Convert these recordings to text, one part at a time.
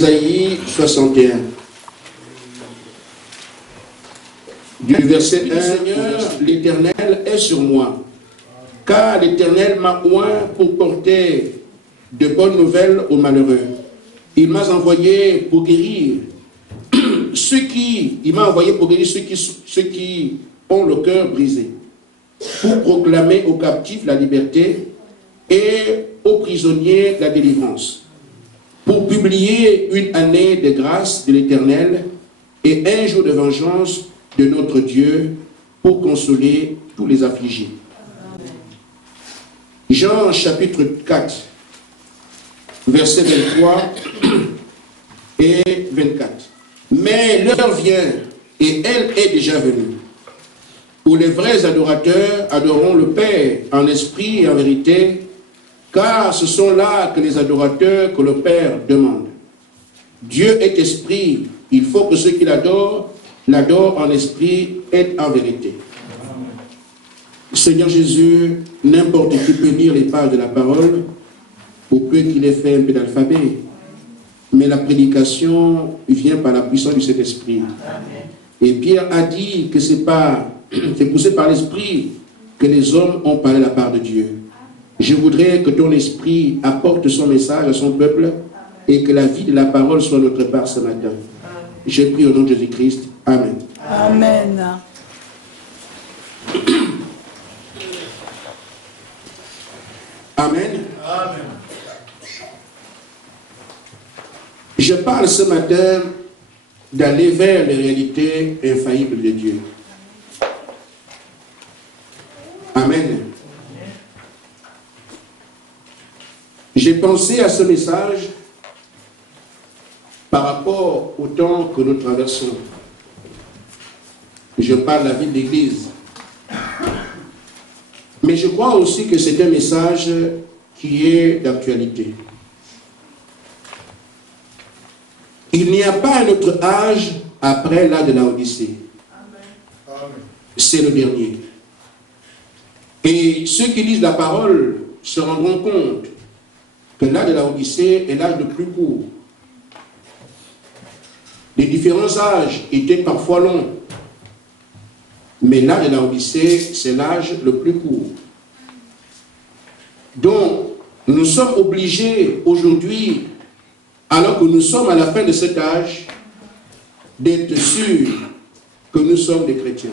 Isaïe 61. Du verset 1, Seigneur, l'Éternel est sur moi, car l'Éternel m'a oint pour porter de bonnes nouvelles aux malheureux. Il m'a envoyé pour guérir ceux qui ont le cœur brisé, pour proclamer aux captifs la liberté et aux prisonniers la délivrance, pour publier une année de grâce de l'Éternel et un jour de vengeance de notre Dieu, pour consoler tous les affligés. Jean chapitre 4, versets 23 et 24. Mais l'heure vient, et elle est déjà venue, où les vrais adorateurs adoreront le Père en esprit et en vérité, car ce sont là que les adorateurs que le Père demande. Dieu est esprit, il faut que ceux qui l'adorent en esprit et en vérité. Seigneur Jésus, n'importe qui peut lire les pages de la parole, au peu qu'il ait fait un peu d'alphabet, mais la prédication vient par la puissance du Saint-Esprit. Et Pierre a dit que c'est poussé par l'Esprit que les hommes ont parlé de la part de Dieu. Je voudrais que ton esprit apporte son message à son peuple et que la vie de la parole soit notre part ce matin. Je prie au nom de Jésus-Christ. Amen. Amen. Amen. Amen. Je parle ce matin d'aller vers les réalités infaillibles de Dieu. Amen. J'ai pensé à ce message par rapport au temps que nous traversons. Je parle de la vie de l'Église. Mais je crois aussi que c'est un message qui est d'actualité. Il n'y a pas un autre âge après l'âge de la Odyssée. C'est le dernier. Et ceux qui lisent la parole se rendront compte que l'âge de la Odyssée est l'âge le plus court. Les différents âges étaient parfois longs, mais l'âge de la Odyssée, c'est l'âge le plus court. Donc, nous sommes obligés aujourd'hui, alors que nous sommes à la fin de cet âge, d'être sûrs que nous sommes des chrétiens.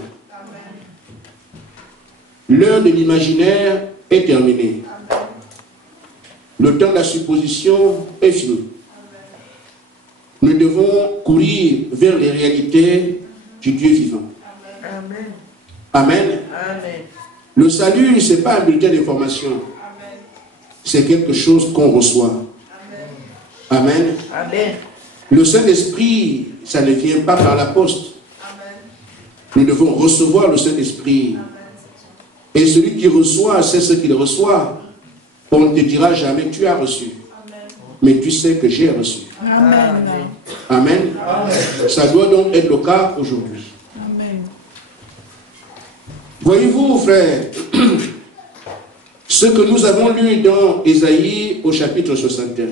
L'heure de l'imaginaire est terminée. Le temps de la supposition est fini. Nous devons courir vers les réalités du Dieu vivant. Amen. Amen. Amen. Le salut, ce n'est pas un bulletin d'information. C'est quelque chose qu'on reçoit. Amen. Amen. Le Saint-Esprit, ça ne vient pas par la poste. Nous devons recevoir le Saint-Esprit. Et celui qui reçoit, c'est ce qu'il reçoit. On ne te dira jamais, tu as reçu. Amen. Mais tu sais que j'ai reçu. Amen. Amen. Amen. Ça doit donc être le cas aujourd'hui. Voyez-vous, frères, ce que nous avons lu dans Isaïe au chapitre 61,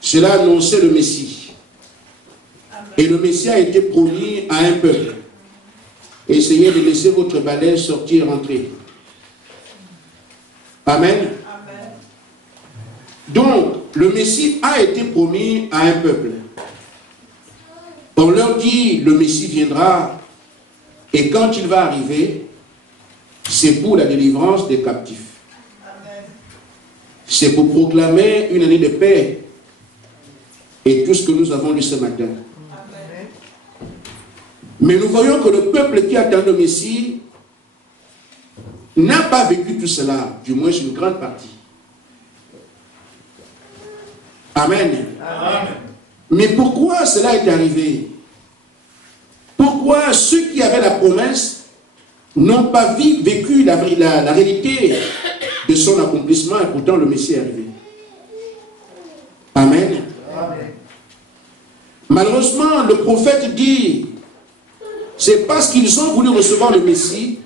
cela annonçait le Messie. Amen. Et le Messie a été promis à un peuple. Essayez de laisser votre balai sortir et rentrer. Amen. Amen. Donc, le Messie a été promis à un peuple. On leur dit, le Messie viendra, et quand il va arriver, c'est pour la délivrance des captifs. C'est pour proclamer une année de paix. Et tout ce que nous avons lu ce matin. Amen. Mais nous voyons que le peuple qui attend le Messie n'a pas vécu tout cela, du moins une grande partie. Amen. Amen. Mais pourquoi cela est arrivé? Pourquoi ceux qui avaient la promesse n'ont pas vécu la réalité de son accomplissement et pourtant le Messie est arrivé? Amen. Amen. Malheureusement, le prophète dit, c'est parce qu'ils ont voulu recevoir le Messie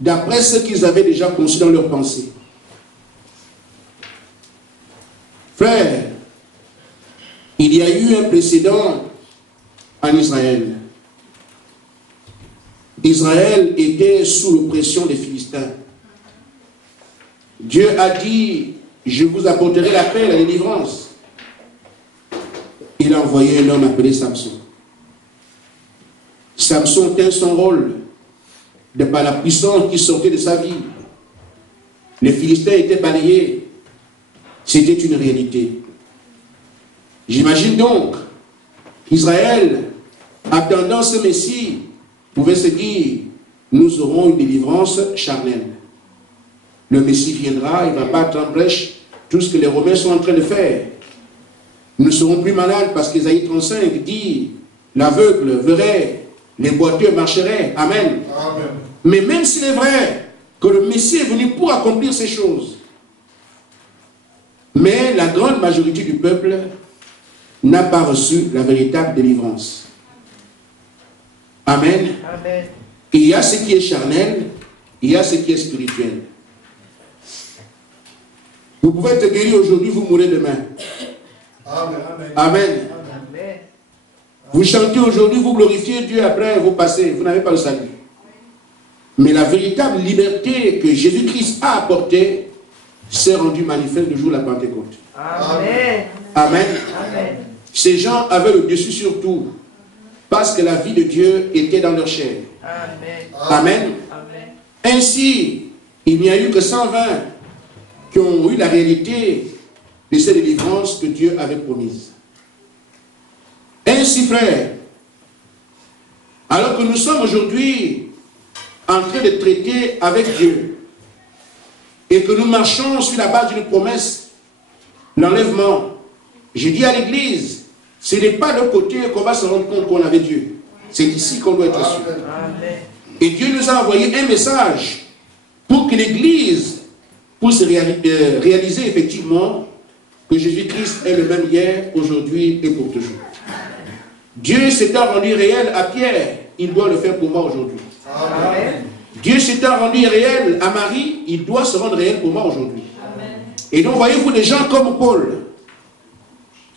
d'après ce qu'ils avaient déjà conçu dans leur pensée. Frère, il y a eu un précédent en Israël. Israël était sous l'oppression des Philistins. Dieu a dit, je vous apporterai la paix et la délivrance. Il a envoyé un homme appelé Samson. Samson tint son rôle de par la puissance qui sortait de sa vie. Les Philistins étaient balayés. C'était une réalité. J'imagine donc qu'Israël, attendant ce Messie, pouvait se dire, nous aurons une délivrance charnelle. Le Messie viendra, il ne va battre en brèche tout ce que les Romains sont en train de faire. Nous ne serons plus malades parce qu'Ésaïe 35 dit, l'aveugle verrait, les boiteux marcheraient. Amen. Amen. Mais même s'il est vrai que le Messie est venu pour accomplir ces choses, mais la grande majorité du peuple n'a pas reçu la véritable délivrance. Amen. Amen. Il y a ce qui est charnel, il y a ce qui est spirituel. Vous pouvez être guéri aujourd'hui, vous mourrez demain. Amen. Amen. Amen. Vous chantez aujourd'hui, vous glorifiez Dieu, après vous passez, vous n'avez pas le salut. Mais la véritable liberté que Jésus-Christ a apportée s'est rendue manifeste le jour de la Pentecôte. Amen. Amen. Amen. Ces gens avaient le dessus sur tout, parce que la vie de Dieu était dans leur chair. Amen. Amen. Amen. Ainsi, il n'y a eu que 120 qui ont eu la réalité de cette délivrance que Dieu avait promise. Ainsi, frère, alors que nous sommes aujourd'hui en train de traiter avec Dieu et que nous marchons sur la base d'une promesse, l'enlèvement, j'ai dit à l'église, ce n'est pas de côté qu'on va se rendre compte qu'on avait Dieu. C'est ici qu'on doit être sûr. Amen. Et Dieu nous a envoyé un message pour que l'église puisse réaliser effectivement que Jésus-Christ est le même hier, aujourd'hui et pour toujours. Dieu s'étant rendu réel à Pierre, il doit le faire pour moi aujourd'hui. Amen. Dieu s'étant rendu réel à Marie, il doit se rendre réel pour moi aujourd'hui. Et donc voyez-vous des gens comme Paul.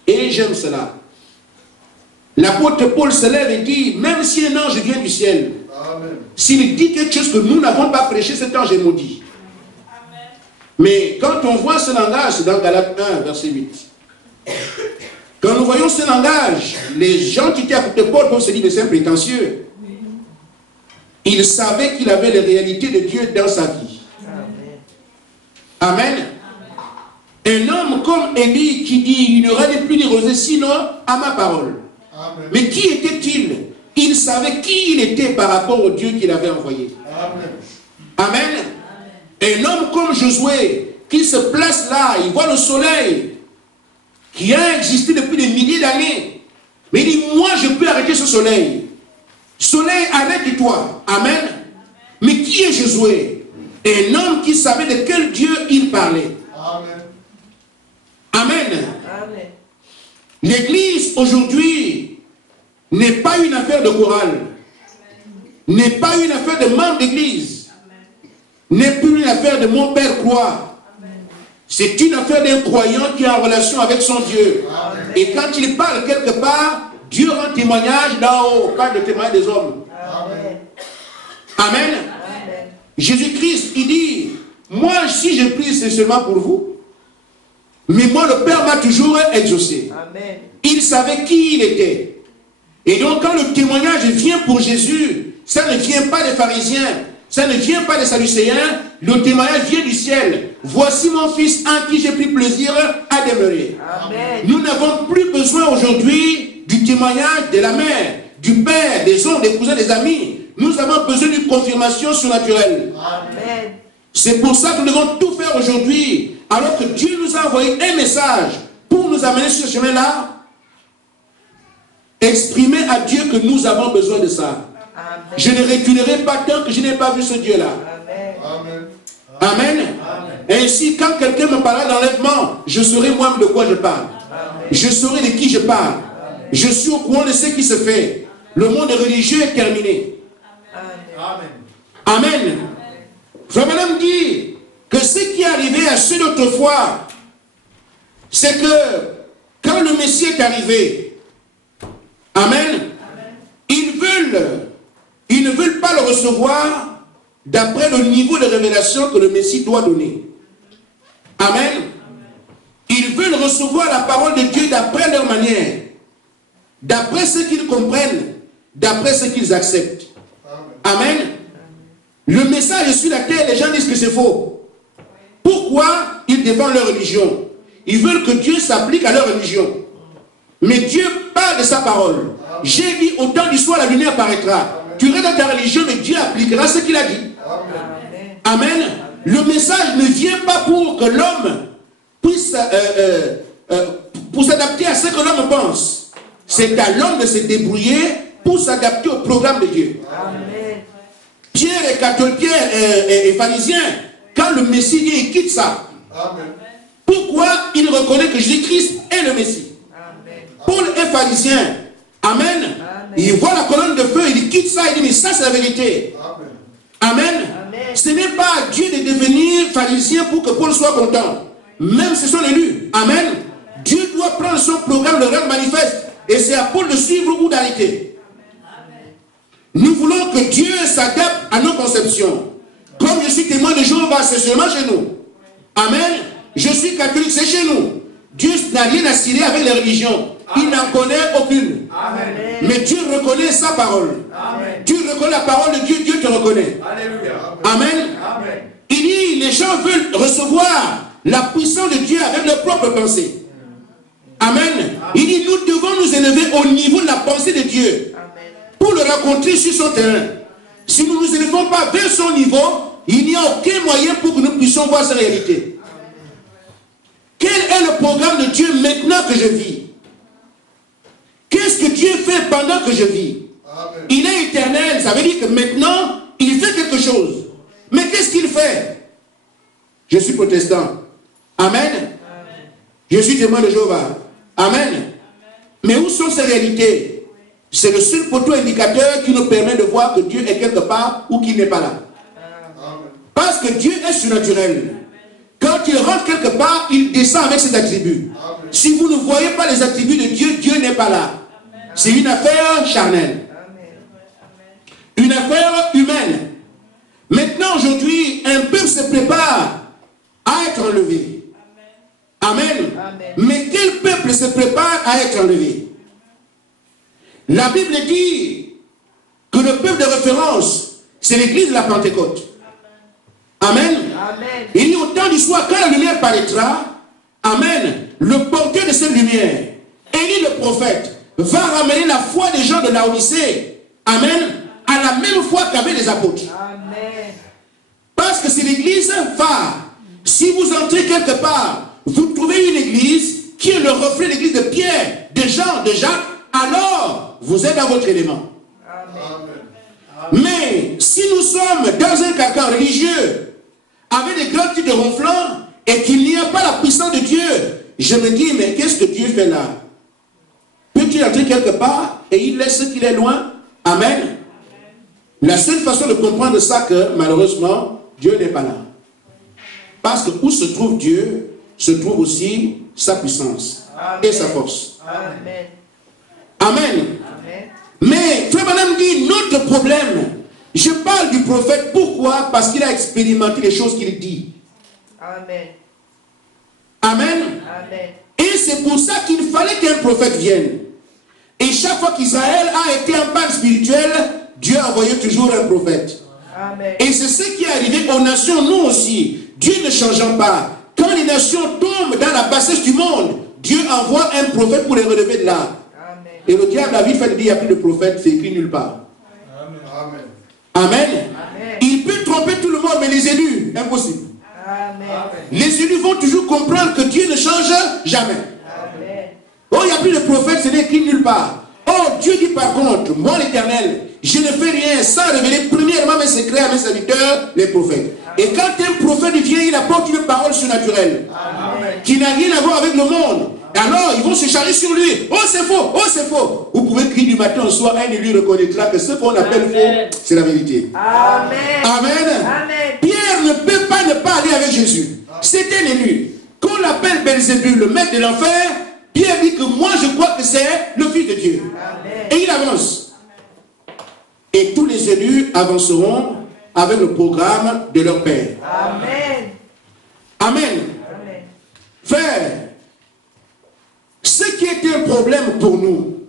Et j'aime cela. L'apôtre Paul se lève et dit, même si un ange vient du ciel, s'il dit quelque chose que nous n'avons pas prêché, cet ange est maudit. Mais quand on voit ce langage, c'est dans Galates 1, verset 8. Quand nous voyons ce langage, les gens qui étaient à côté de Paul peuvent se dire, mais c'est un prétentieux. Il savait qu'il avait les réalités de Dieu dans sa vie. Amen. Un homme comme Élie qui dit, il n'y aura plus de rosée sinon à ma parole. Amen. Mais qui était-il? Il savait qui il était par rapport au Dieu qu'il avait envoyé. Amen. Amen. Un homme comme Josué, qui se place là, il voit le soleil, qui a existé depuis des milliers d'années. Mais il dit, moi je peux arrêter ce soleil. Soleil, arrête-toi. Amen. Mais qui est Josué? Un homme qui savait de quel Dieu il parlait. Amen. Amen. Amen. L'église aujourd'hui n'est pas une affaire de chorale, n'est pas une affaire de membre d'église, n'est plus une affaire de mon père croit. C'est une affaire d'un croyant qui est en relation avec son Dieu. Amen. Et quand il parle quelque part, Dieu rend témoignage d'en haut, pas de témoignage des hommes. Amen. Amen. Amen. Jésus-Christ, il dit, moi si je prie, c'est seulement pour vous. Mais moi, le Père m'a toujours exaucé. Amen. Il savait qui il était. Et donc, quand le témoignage vient pour Jésus, ça ne vient pas des pharisiens, ça ne vient pas des sadducéens, le témoignage vient du ciel. Voici mon fils en qui j'ai pris plaisir à demeurer. Amen. Nous n'avons plus besoin aujourd'hui du témoignage de la mère, du père, des oncles, des cousins, des amis. Nous avons besoin d'une confirmation surnaturelle. Amen. C'est pour ça que nous devons tout faire aujourd'hui. Alors que Dieu nous a envoyé un message pour nous amener sur ce chemin-là, exprimer à Dieu que nous avons besoin de ça. Amen. Je ne reculerai pas tant que je n'ai pas vu ce Dieu-là. Amen. Amen. Amen. Ainsi, quand quelqu'un me parlera d'enlèvement, je saurai moi-même de quoi je parle. Amen. Je saurai de qui je parle. Amen. Je suis au courant de ce qui se fait. Le monde religieux est terminé. Amen. Amen. Frère Madame dit que ce qui est arrivé à ceux d'autrefois, c'est que quand le Messie est arrivé, amen, ils ne veulent pas le recevoir d'après le niveau de révélation que le Messie doit donner. Amen. Ils veulent recevoir la parole de Dieu d'après leur manière, d'après ce qu'ils comprennent, d'après ce qu'ils acceptent. Amen. Le message sur la terre, les gens disent que c'est faux. Pourquoi ils défendent leur religion? Ils veulent que Dieu s'applique à leur religion. Mais Dieu parle de sa parole. J'ai dit, au temps du soir, la lumière paraîtra. Tu restes dans ta religion, mais Dieu appliquera ce qu'il a dit. Amen. Le message ne vient pas pour que l'homme puisse pour s'adapter à ce que l'homme pense. C'est à l'homme de se débrouiller pour s'adapter au programme de Dieu. Amen. Pierre est pharisien. Quand le Messie vient, il quitte ça. Amen. Pourquoi il reconnaît que Jésus-Christ est le Messie? Amen. Paul est pharisien. Amen. Amen. Il voit la colonne de feu, il quitte ça, il dit, mais ça c'est la vérité. Amen. Amen. Amen. Ce n'est pas à Dieu de devenir pharisien pour que Paul soit content. Même si ce sont élus. Amen. Dieu doit prendre son programme, le rendre manifeste. Et c'est à Paul de suivre ou d'arrêter. Nous voulons que Dieu s'adapte à nos conceptions. Comme je suis témoin de Jéhovah, c'est seulement chez nous. Amen. Je suis catholique, c'est chez nous. Dieu n'a rien à cirer avec les religions. Il n'en connaît aucune. Amen. Mais Dieu reconnaît sa parole. Amen. Tu reconnais la parole de Dieu, Dieu te reconnaît. Alléluia. Amen. Amen. Il dit, les gens veulent recevoir la puissance de Dieu avec leurs propres pensées. Amen. Il dit, nous devons nous élever au niveau de la pensée de Dieu pour le rencontrer sur son terrain. Si nous ne nous élevons pas vers son niveau, il n'y a aucun moyen pour que nous puissions voir sa réalité. Quel est le programme de Dieu maintenant que je vis? Qu'est-ce que Dieu fait pendant que je vis? Amen. Il est éternel, ça veut dire que maintenant, il fait quelque chose. Mais qu'est-ce qu'il fait? Je suis protestant. Amen. Je suis témoin de Jéhovah. Amen. Mais où sont ces réalités? C'est le seul poteau indicateur qui nous permet de voir que Dieu est quelque part ou qu'il n'est pas là. Amen. Parce que Dieu est surnaturel. Quand il rentre quelque part, il descend avec ses attributs. Amen. Si vous ne voyez pas les attributs de Dieu, Dieu n'est pas là. C'est une affaire charnelle. Une affaire humaine. Maintenant, aujourd'hui, un peuple se prépare à être enlevé. Amen. Amen. Mais quel peuple se prépare à être enlevé? La Bible dit que le peuple de référence, c'est l'église de la Pentecôte. Amen. Amen. Il dit au temps du soir, quand la lumière paraîtra, amen, le porteur de cette lumière, Élie le prophète, va ramener la foi des gens de Laodicée, amen, à la même foi qu'avaient les apôtres. Amen. Parce que c'est l'église phare. Si vous entrez quelque part, vous trouvez une église qui est le reflet de l'église de Pierre, de Jean, de Jacques, alors vous êtes dans votre élément. Amen. Amen. Mais si nous sommes dans un carcan religieux, avec des grands titres ronflants, et qu'il n'y a pas la puissance de Dieu, je me dis, mais qu'est-ce que Dieu fait là? Peut-il entrer quelque part et il laisse ce qu'il est loin? Amen. La seule façon de comprendre ça, que malheureusement, Dieu n'est pas là. Parce que où se trouve Dieu, se trouve aussi sa puissance et sa force. Amen. Amen. Amen. Mais Frère Branham dit, notre problème, je parle du prophète, pourquoi? Parce qu'il a expérimenté les choses qu'il dit. Amen. Amen. Amen. Et c'est pour ça qu'il fallait qu'un prophète vienne. Et chaque fois qu'Israël a été en panne spirituelle, Dieu a envoyé toujours un prophète. Amen. Et c'est ce qui est arrivé aux nations, nous aussi. Dieu ne changeant pas. Quand les nations tombent dans la bassesse du monde, Dieu envoie un prophète pour les relever de là. Amen. Et le diable a vite fait de dire, il n'y a plus de prophète, c'est écrit nulle part. Amen. Amen. Amen. Il peut tromper tout le monde, mais les élus, impossible. Amen. Les élus vont toujours comprendre que Dieu ne change jamais. Amen. Oh, il n'y a plus de prophète, ce n'est écrit nulle part. Oh, Dieu dit par contre, moi l'Éternel, je ne fais rien sans révéler premièrement mes secrets à mes serviteurs, les prophètes. Et quand un prophète vient, il apporte une parole surnaturelle qui n'a rien à voir avec le monde. Et alors, ils vont se charger sur lui. Oh, c'est faux, oh, c'est faux. Vous pouvez crier du matin au soir, un élu reconnaîtra que ce qu'on appelle faux, c'est la vérité. Amen. Amen. Amen. Pierre ne peut pas ne pas aller avec Jésus. C'est un élu. Qu'on l'appelle Belzébul, le maître de l'enfer, Pierre dit que moi je crois que c'est le Fils de Dieu. Amen. Et il avance. Et tous les élus avanceront avec le programme de leur Père. Amen. Amen. Amen. Frère, ce qui est un problème pour nous,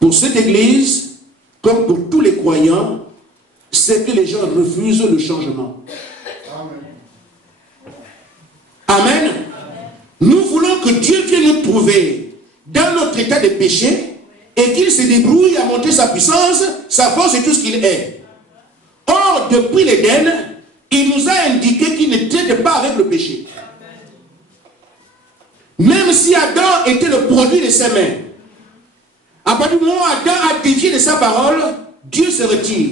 pour cette église, comme pour tous les croyants, c'est que les gens refusent le changement. Amen. Nous voulons que Dieu vienne nous trouver dans notre état de péché et qu'il se débrouille à monter sa puissance, sa force et tout ce qu'il est. Or, depuis l'Éden, il nous a indiqué qu'il ne traite pas avec le péché. Même si Adam était le produit de ses mains, à partir du moment où Adam a dévié de sa parole, Dieu se retire.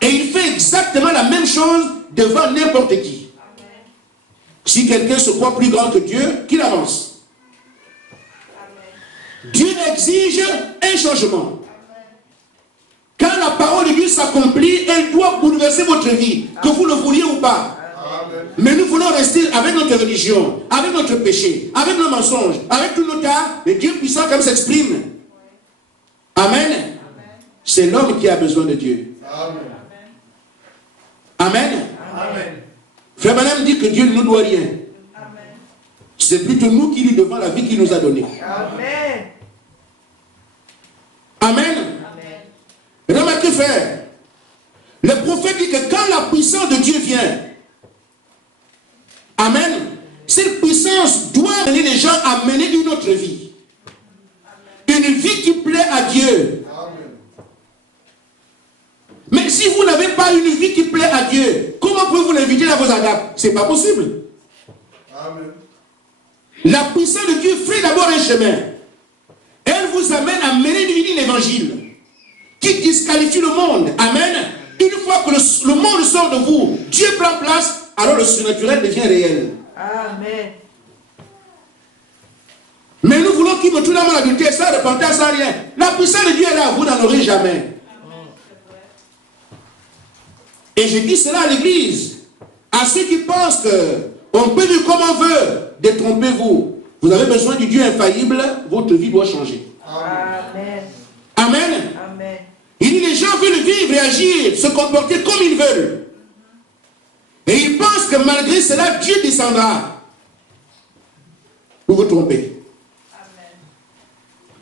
Et il fait exactement la même chose devant n'importe qui. Si quelqu'un se croit plus grand que Dieu, qu'il avance. Dieu exige un changement. Quand la parole de Dieu s'accomplit, elle doit bouleverser votre vie, que vous le vouliez ou pas. Mais nous voulons rester avec notre religion, avec notre péché, avec nos mensonges, avec tous nos cas, mais Dieu puissant comme s'exprime. Amen. C'est l'homme qui a besoin de Dieu. Amen. Amen. Frère Branham dit que Dieu ne nous doit rien. C'est plutôt nous qui lui devons la vie qu'il nous a donnée. Amen. Amen. Remarquez, frère, le prophète dit que quand la puissance de Dieu vient, amen, cette puissance doit amener les gens à mener une autre vie. Une vie qui plaît à Dieu. Mais si vous n'avez pas une vie qui plaît à Dieu, comment pouvez-vous l'inviter dans vos agapes? Ce n'est pas possible. Amen. La puissance de Dieu fait d'abord un chemin. Elle vous amène à mener une évangile qui disqualifie le monde. Amen. Une fois que le monde sort de vous, Dieu prend place, alors le surnaturel devient réel. Amen. Mais nous voulons qu'il me tourne à mon adultère sans repentir, sans rien. La puissance de Dieu est là, vous n'en aurez jamais. Et je dis cela à l'église, à ceux qui pensent qu'on peut vivre comme on veut, détrompez-vous. Vous avez besoin du Dieu infaillible, votre vie doit changer. Amen. Amen. Amen. Il dit les gens veulent vivre et agir, se comporter comme ils veulent. Et ils pensent que malgré cela, Dieu descendra. Vous vous trompez.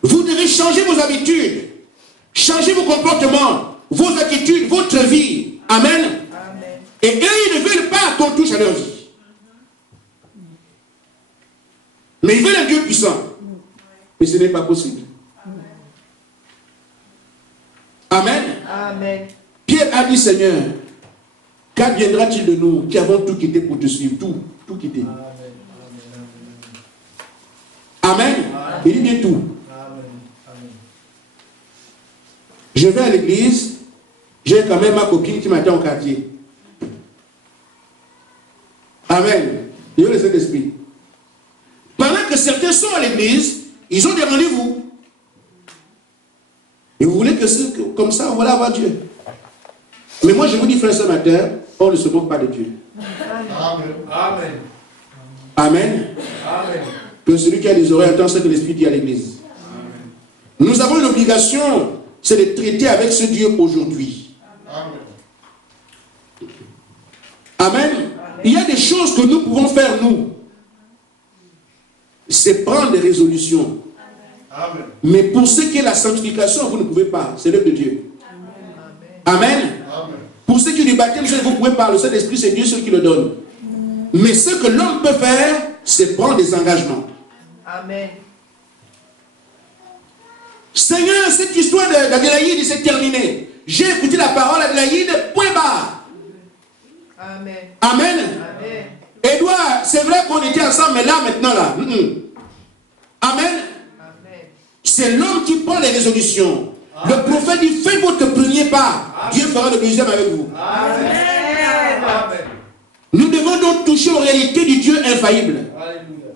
Vous devez changer vos habitudes, changer vos comportements, vos attitudes, votre vie. Amen. Amen. Et eux, ils ne veulent pas qu'on touche à leur vie. Mais ils veulent un Dieu puissant. Mais ce n'est pas possible. Amen. Amen. Pierre a dit, Seigneur, qu'adviendra-t-il de nous qui avons tout quitté pour te suivre? Tout quitté. Amen. Il dit bien tout. Je vais à l'église, j'ai quand même ma copine qui m'attend au quartier. Amen. Dieu le Saint-Esprit. Pendant que certains sont à l'église, ils ont des rendez-vous. Et vous voulez que comme ça, on va avoir Dieu. Mais moi, je vous dis, frère, ce matin, on ne se moque pas de Dieu. Amen. Amen. Amen. Amen. Que celui qui a des oreilles entend ce que l'Esprit dit à l'église. Nous avons l'obligation, c'est de traiter avec ce Dieu aujourd'hui. Amen. Amen. Il y a des choses que nous pouvons faire, nous. C'est prendre des résolutions. Amen. Mais pour ce qui est la sanctification, vous ne pouvez pas. C'est l'œuvre de Dieu. Amen. Amen. Pour ce qui est du baptême, vous ne pouvez pas. Le Saint-Esprit, c'est Dieu seul qui le donne. Mais ce que l'homme peut faire, c'est prendre des engagements. Amen. Seigneur, cette histoire d'Adélaïde, c'est terminé. J'ai écouté la parole d'Adélaïde, point barre. Amen. Amen. Amen. Edouard, c'est vrai qu'on était ensemble, mais là, maintenant, là. Amen. Amen. C'est l'homme qui prend les résolutions. Le prophète dit, faites votre premier pas. Dieu fera le deuxième avec vous. Amen. Amen. Nous devons donc toucher aux réalités du Dieu infaillible. Alléluia.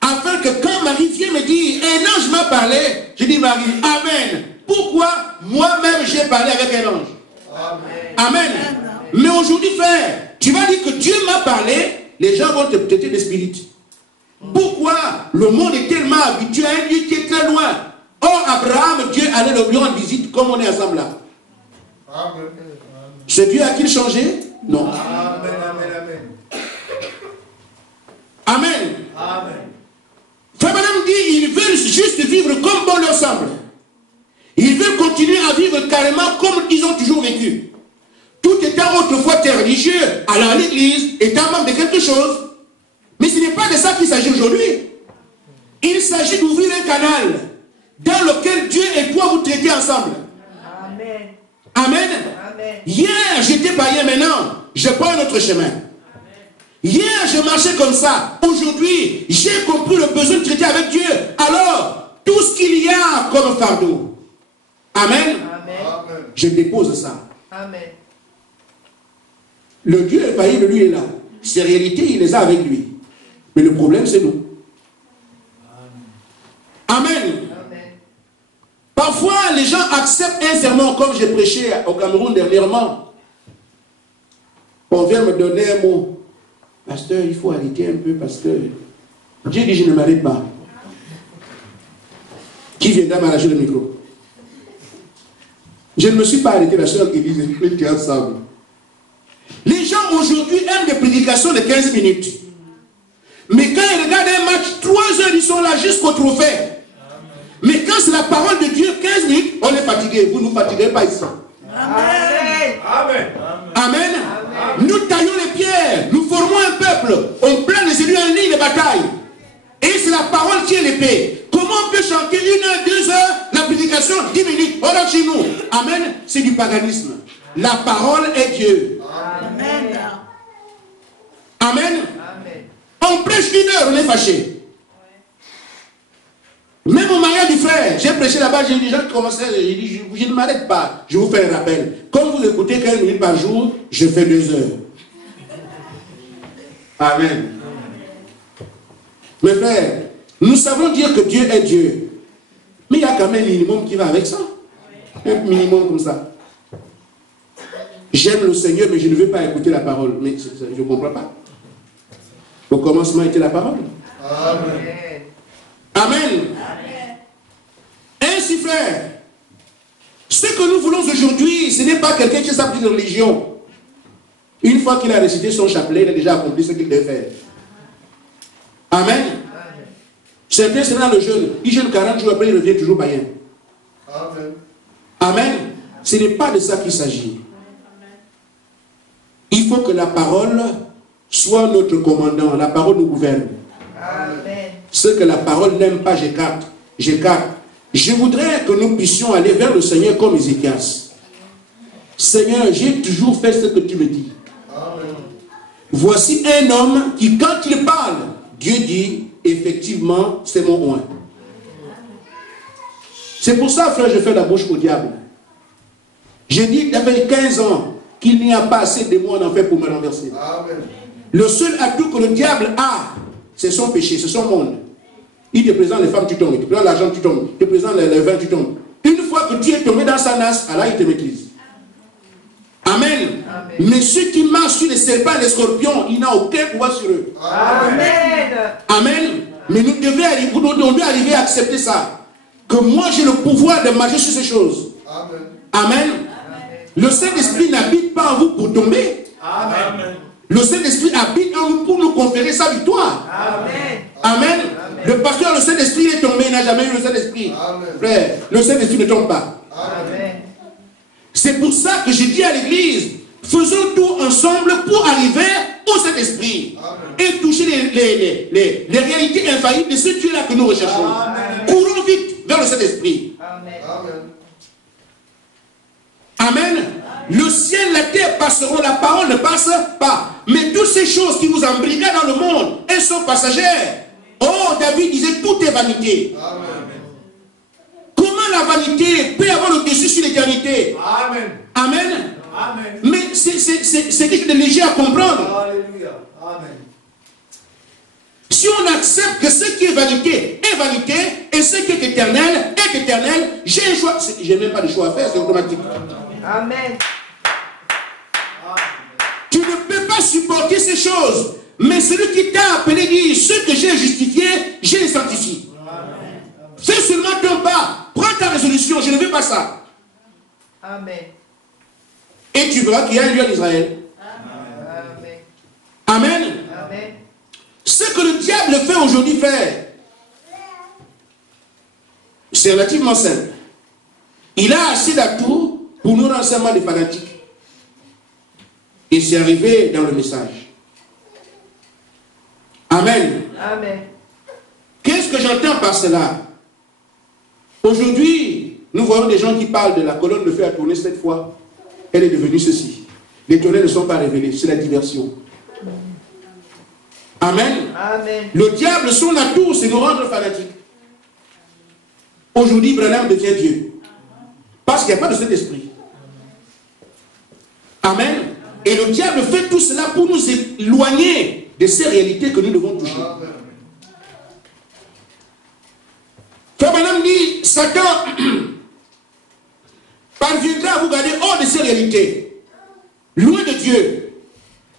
Afin que quand Marie vient me dire, un ange m'a parlé, je dis Marie, Amen. Pourquoi moi-même j'ai parlé avec un ange? Amen. Amen. Mais aujourd'hui, frère, tu vas dire que Dieu m'a parlé les gens vont te traiter de spirit. Pourquoi? Le monde est tellement habitué à un Dieu qui est très loin. Or, Abraham, Dieu allait le lui rendre visite comme on est ensemble là. Amen. Ce Dieu a-t-il changé? Non. Amen, amen, amen. Amen. Amen. Frère Madame dit, ils veulent juste vivre comme bon leur semble. Ils veulent continuer à vivre carrément comme ils ont toujours vécu. Tout étant autrefois très religieux, allant à l'église, étant membre de quelque chose. Mais ce n'est pas de ça qu'il s'agit aujourd'hui. Il s'agit d'ouvrir un canal dans lequel Dieu et toi vous traitez ensemble. Amen. Amen. Amen. Hier, j'étais païen, maintenant, je prends un autre chemin. Hier, je marchais comme ça. Aujourd'hui, j'ai compris le besoin de traiter avec Dieu. Alors, tout ce qu'il y a comme fardeau. Amen. Amen. Je dépose ça. Amen. Le Dieu infaillible, lui, est là. Ces réalités, il les a avec lui. Mais le problème, c'est nous. Amen. Amen. Parfois, les gens acceptent un sermon, comme j'ai prêché au Cameroun dernièrement. On vient me donner un mot. Pasteur, il faut arrêter un peu parce que Dieu dit, je ne m'arrête pas. Qui viendra m'arracher le micro? Je ne me suis pas arrêté, la soeur qui dit, nous étions ensemble. Les gens aujourd'hui aiment des prédications de 15 minutes. Mais quand ils regardent un match, 3 heures, ils sont là jusqu'au trophée. Mais quand c'est la parole de Dieu, 15 minutes, on est fatigué. Vous ne nous fatiguez pas ici. Amen. Amen. Amen. Nous taillons les pierres, nous formons un peuple, on plaint les élus en ligne de bataille. Et c'est la parole qui est l'épée. Comment on peut chanter 1 heure, 2 heures, la prédication, 10 minutes, on est chez nous. Amen. C'est du paganisme. La parole est Dieu. Amen. Amen. Amen. On prêche 1 heure, on est fâché. Même au mariage du frère, j'ai prêché là-bas, j'ai des gens qui commençaient, j'ai dit, je ne m'arrête pas, je vous fais un rappel. Comme vous écoutez 15 minutes par jour, je fais 2 heures. Amen. Mes frères, nous savons dire que Dieu est Dieu. Mais il y a quand même un minimum qui va avec ça. Un minimum comme ça. J'aime le Seigneur, mais je ne veux pas écouter la parole. Mais je ne comprends pas. Au commencement était la parole. Amen. Amen. Ainsi, frère, ce que nous voulons aujourd'hui, ce n'est pas quelqu'un qui s'appuie de religion. Une fois qu'il a récité son chapelet, il a déjà accompli ce qu'il devait faire. Amen. Certains sont dans le jeûne. Ils jeûnent 40 jours, après ils reviennent toujours païens. Amen. Amen. Ce n'est pas de ça qu'il s'agit. Il faut que la parole soit notre commandant. La parole nous gouverne. Amen. Ce que la parole n'aime pas, j'écarte. J'écarte. Je voudrais que nous puissions aller vers le Seigneur comme Ézéchias. Seigneur, j'ai toujours fait ce que tu me dis. Amen. Voici un homme qui, quand il parle, Dieu dit, effectivement, c'est mon oint. C'est pour ça, frère, je fais la bouche au diable. J'ai dit, il y avait 15 ans, qu'il n'y a pas assez de moi en enfer pour me renverser. Amen. Le seul atout que le diable a, c'est son péché, c'est son monde. Il te présente les femmes, tu tombes. Il te présente l'argent, tu tombes. Il te présente le vin, tu tombes. Une fois que tu es tombé dans sa nasse, alors il te maîtrise. Amen. Amen. Mais ceux qui marchent sur les serpents et les scorpions, il n'a aucun pouvoir sur eux. Amen. Amen. Mais nous devons arriver à accepter ça. Que moi j'ai le pouvoir de marcher sur ces choses. Amen. Amen. Le Saint-Esprit n'habite pas en vous pour tomber. Amen. Le Saint-Esprit habite en nous pour nous conférer sa victoire. Amen. Amen. Le pasteur, le Saint-Esprit est tombé, il n'a jamais eu le Saint-Esprit. Amen. Frère, le Saint-Esprit ne tombe pas. Amen. C'est pour ça que j'ai dit à l'église, faisons tout ensemble pour arriver au Saint-Esprit. Et toucher les réalités infaillibles de ce Dieu-là que nous recherchons. Amen. Courons vite vers le Saint-Esprit. Amen. Amen. Amen. Le ciel, la terre passeront, la parole ne passe pas. Mais toutes ces choses qui vous embrigadent dans le monde, elles sont passagères. Oh, David disait, tout est vanité. Amen. Comment la vanité peut avoir le dessus sur l'éternité? Amen. Amen. Amen. Mais c'est quelque chose de léger à comprendre. Alléluia. Amen. Si on accepte que ce qui est vanité, et ce qui est éternel, j'ai un choix. J'ai même pas de choix à faire, c'est automatique. Amen. Tu ne peux pas supporter ces choses. Mais celui qui t'a appelé dit, ceux que j'ai justifiés, je les sanctifie. Fais seulement ton pas. Prends ta résolution, je ne veux pas ça. Amen. Et tu verras qu'il y a un lieu en Israël. Amen. Amen. Amen. Ce que le diable fait aujourd'hui, frère, c'est relativement simple. Il a assez d'atouts pour nous rendre seulement des fanatiques. Et c'est arrivé dans le message. Amen. Amen. Qu'est-ce que j'entends par cela? Aujourd'hui, nous voyons des gens qui parlent de la colonne de feu à tourner cette fois. Elle est devenue ceci. Les tonnerres ne sont pas révélés, c'est la diversion. Amen. Amen. Le diable, son atout, c'est nous rendre fanatiques. Aujourd'hui, Branham devient Dieu. Parce qu'il n'y a pas de cet esprit. Amen. Et le diable fait tout cela pour nous éloigner de ces réalités que nous devons toucher. Frère Branham dit, Satan parviendra à vous garder hors de ces réalités, loin de Dieu.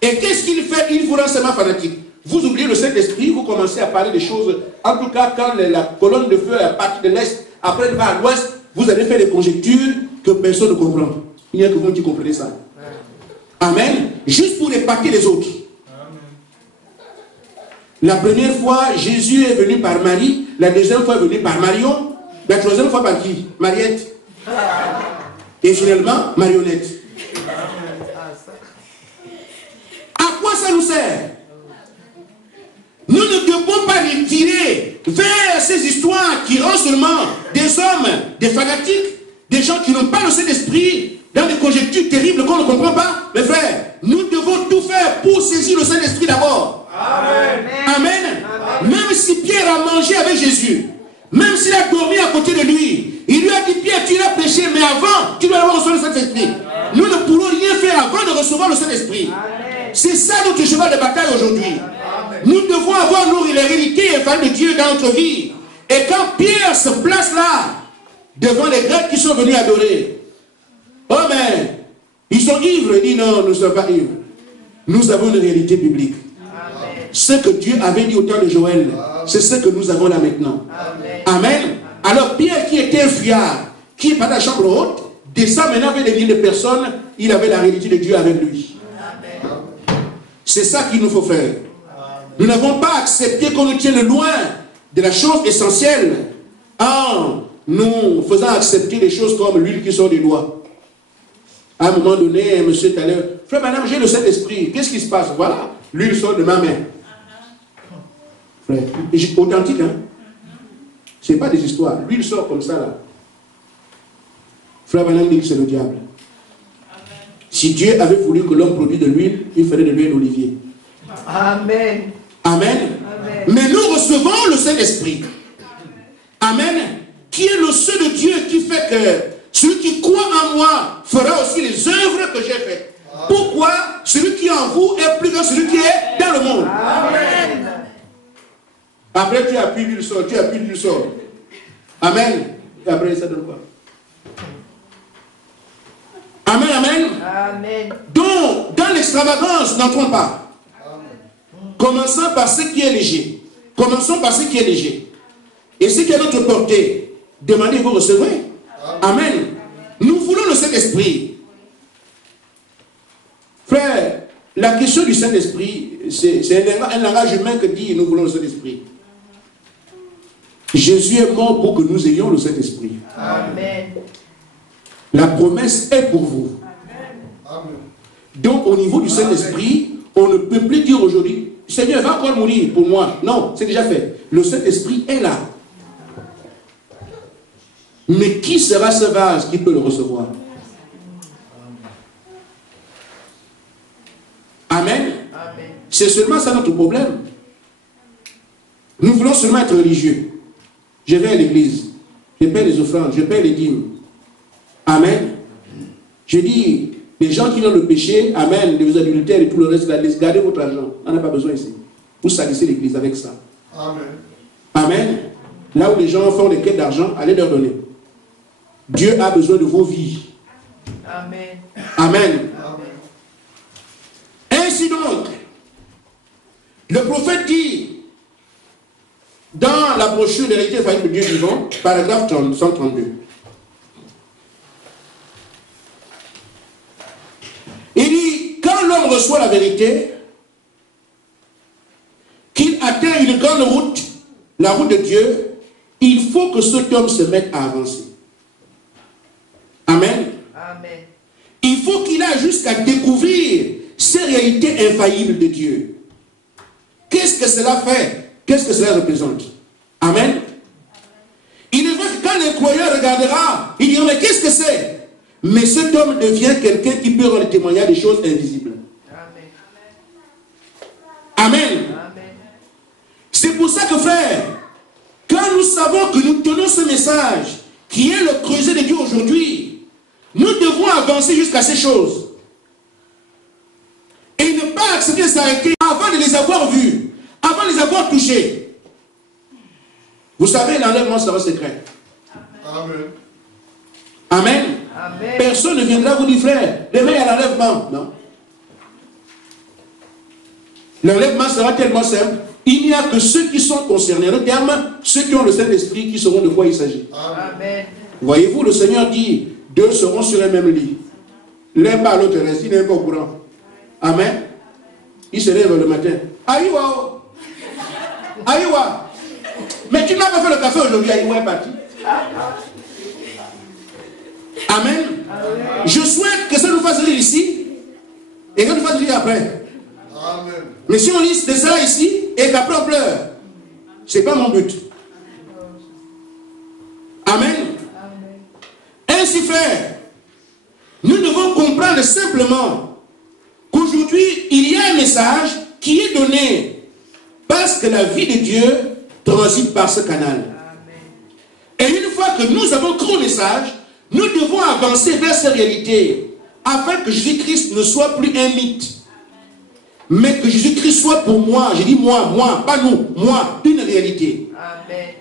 Et qu'est-ce qu'il fait? Il vous rend seulement fanatique. Vous oubliez le Saint-Esprit, vous commencez à parler des choses. En tout cas, quand la colonne de feu est à partir de l'Est, après elle va à l'Ouest, vous allez faire des conjectures que personne ne comprend. Il n'y a que vous qui comprenez ça. Amen. Juste pour épater les autres. La première fois, Jésus est venu par Marie. La deuxième fois, il est venu par Marion. La troisième fois, par qui? Mariette. Et finalement, Marionnette. À quoi ça nous sert? Nous ne devons pas les tirer vers ces histoires qui rendent seulement des hommes, des fanatiques, des gens qui n'ont pas le Saint-Esprit, dans des conjectures terribles qu'on ne comprend pas. Mais frère, nous devons tout faire pour saisir le Saint-Esprit d'abord. Amen. Amen. Même si Pierre a mangé avec Jésus, même s'il a dormi à côté de lui, il lui a dit, Pierre, tu as péché, mais avant, tu dois avoir reçu le Saint-Esprit. Nous ne pourrons rien faire avant de recevoir le Saint-Esprit. C'est ça notre cheval de bataille aujourd'hui. Nous devons avoir nos réalités et de Dieu dans notre vie. Et quand Pierre se place là, devant les Grecs qui sont venus adorer, oh mais, ils sont ivres. Il dit non, nous ne sommes pas ivres. Nous avons une réalité biblique. Amen. Ce que Dieu avait dit au temps de Joël, c'est ce que nous avons là maintenant. Amen. Amen. Alors Pierre qui était un fuyard, qui est pas dans la chambre haute, descend maintenant avec des milliers de personnes, il avait la réalité de Dieu avec lui. C'est ça qu'il nous faut faire. Nous n'avons pas accepté qu'on nous tienne loin de la chose essentielle en nous faisant accepter des choses comme l'huile qui sort des doigts. À un moment donné, monsieur tout à l'heure, frère madame, j'ai le Saint-Esprit, qu'est-ce qui se passe? Voilà, l'huile sort de ma main. Frère, authentique, hein? C'est pas des histoires, l'huile sort comme ça là. Frère madame dit que c'est le diable. Si Dieu avait voulu que l'homme produise de l'huile, il ferait de l'huile d'olivier. Amen. Amen. Amen. Mais nous recevons le Saint-Esprit. Amen. Qui est le seul de Dieu qui fait que celui qui croit en moi fera aussi les œuvres que j'ai faites. Pourquoi? Celui qui est en vous est plus que celui qui est dans le monde. Amen. Après tu appuies du sol, tu appuies du sol. Amen. Et après ça donne quoi? Amen, amen. Amen. Donc, dans l'extravagance, n'entrons pas. Commençons par ce qui est léger. Commençons par ce qui est léger. Et ce qui est notre portée, demandez, vous recevrez. Amen. Nous voulons le Saint-Esprit. Frère, la question du Saint-Esprit, c'est un langage humain que dit nous voulons le Saint-Esprit. Jésus est mort pour que nous ayons le Saint-Esprit. Amen. La promesse est pour vous. Amen. Donc, au niveau du Saint-Esprit, on ne peut plus dire aujourd'hui, Seigneur, va encore mourir pour moi. Non, c'est déjà fait. Le Saint-Esprit est là. Mais qui sera ce vase qui peut le recevoir? Amen. Amen. C'est seulement ça notre problème. Nous voulons seulement être religieux. Je vais à l'église, je paie les offrandes, je paie les dîmes. Amen. Je dis, les gens qui ont le péché, amen, les adultères et tout le reste, gardez votre argent. On n'a pas besoin ici. Vous salissez l'église avec ça. Amen. Amen. Là où les gens font des quêtes d'argent, allez leur donner. Dieu a besoin de vos vies. Amen. Amen. Amen. Ainsi donc, prophète dit, dans la brochure des réalités infaillibles de Dieu vivant, paragraphe 132, il dit, quand l'homme reçoit la vérité, qu'il atteint une grande route, la route de Dieu, il faut que cet homme se mette à avancer. Amen. Amen. Il faut qu'il aille jusqu'à découvrir ces réalités infaillibles de Dieu. Qu'est-ce que cela fait? Qu'est-ce que cela représente? Amen. Il est vrai que quand l'incroyant regardera, il dira, mais qu'est-ce que c'est? Mais cet homme devient quelqu'un qui peut rendre témoignage des choses invisibles. Amen. Amen. Amen. C'est pour ça que, frère, quand nous savons que nous tenons ce message, qui est le creuset de Dieu aujourd'hui, nous devons avancer jusqu'à ces choses. Et ne pas accepter de s'arrêter avant de les avoir vues, avant de les avoir touchées. Vous savez, l'enlèvement sera secret. Amen. Amen. Amen. Personne ne viendra vous dire, frère, demain il y a l'enlèvement. Non. L'enlèvement sera tellement simple. Il n'y a que ceux qui sont concernés. Le terme, ceux qui ont le Saint-Esprit, qui sauront de quoi il s'agit. Amen. Voyez-vous, le Seigneur dit, deux seront sur un même lit. L'un pas l'autre reste, il n'est pas au courant. Amen. Il se lève le matin. Aïwa. Aïwa. Mais tu n'as pas fait le café aujourd'hui, Aïwa est parti. Amen. Je souhaite que ça nous fasse rire ici et que nous fasse rire après. Amen. Mais si on lit de ça ici et qu'après on pleure, ce n'est pas mon but. Amen. Ainsi, frère, nous devons comprendre simplement qu'aujourd'hui, il y a un message qui est donné parce que la vie de Dieu transite par ce canal. Et une fois que nous avons cru au message, nous devons avancer vers ces réalités afin que Jésus-Christ ne soit plus un mythe, mais que Jésus-Christ soit pour moi, je dis moi, pas nous, moi, une réalité. Amen.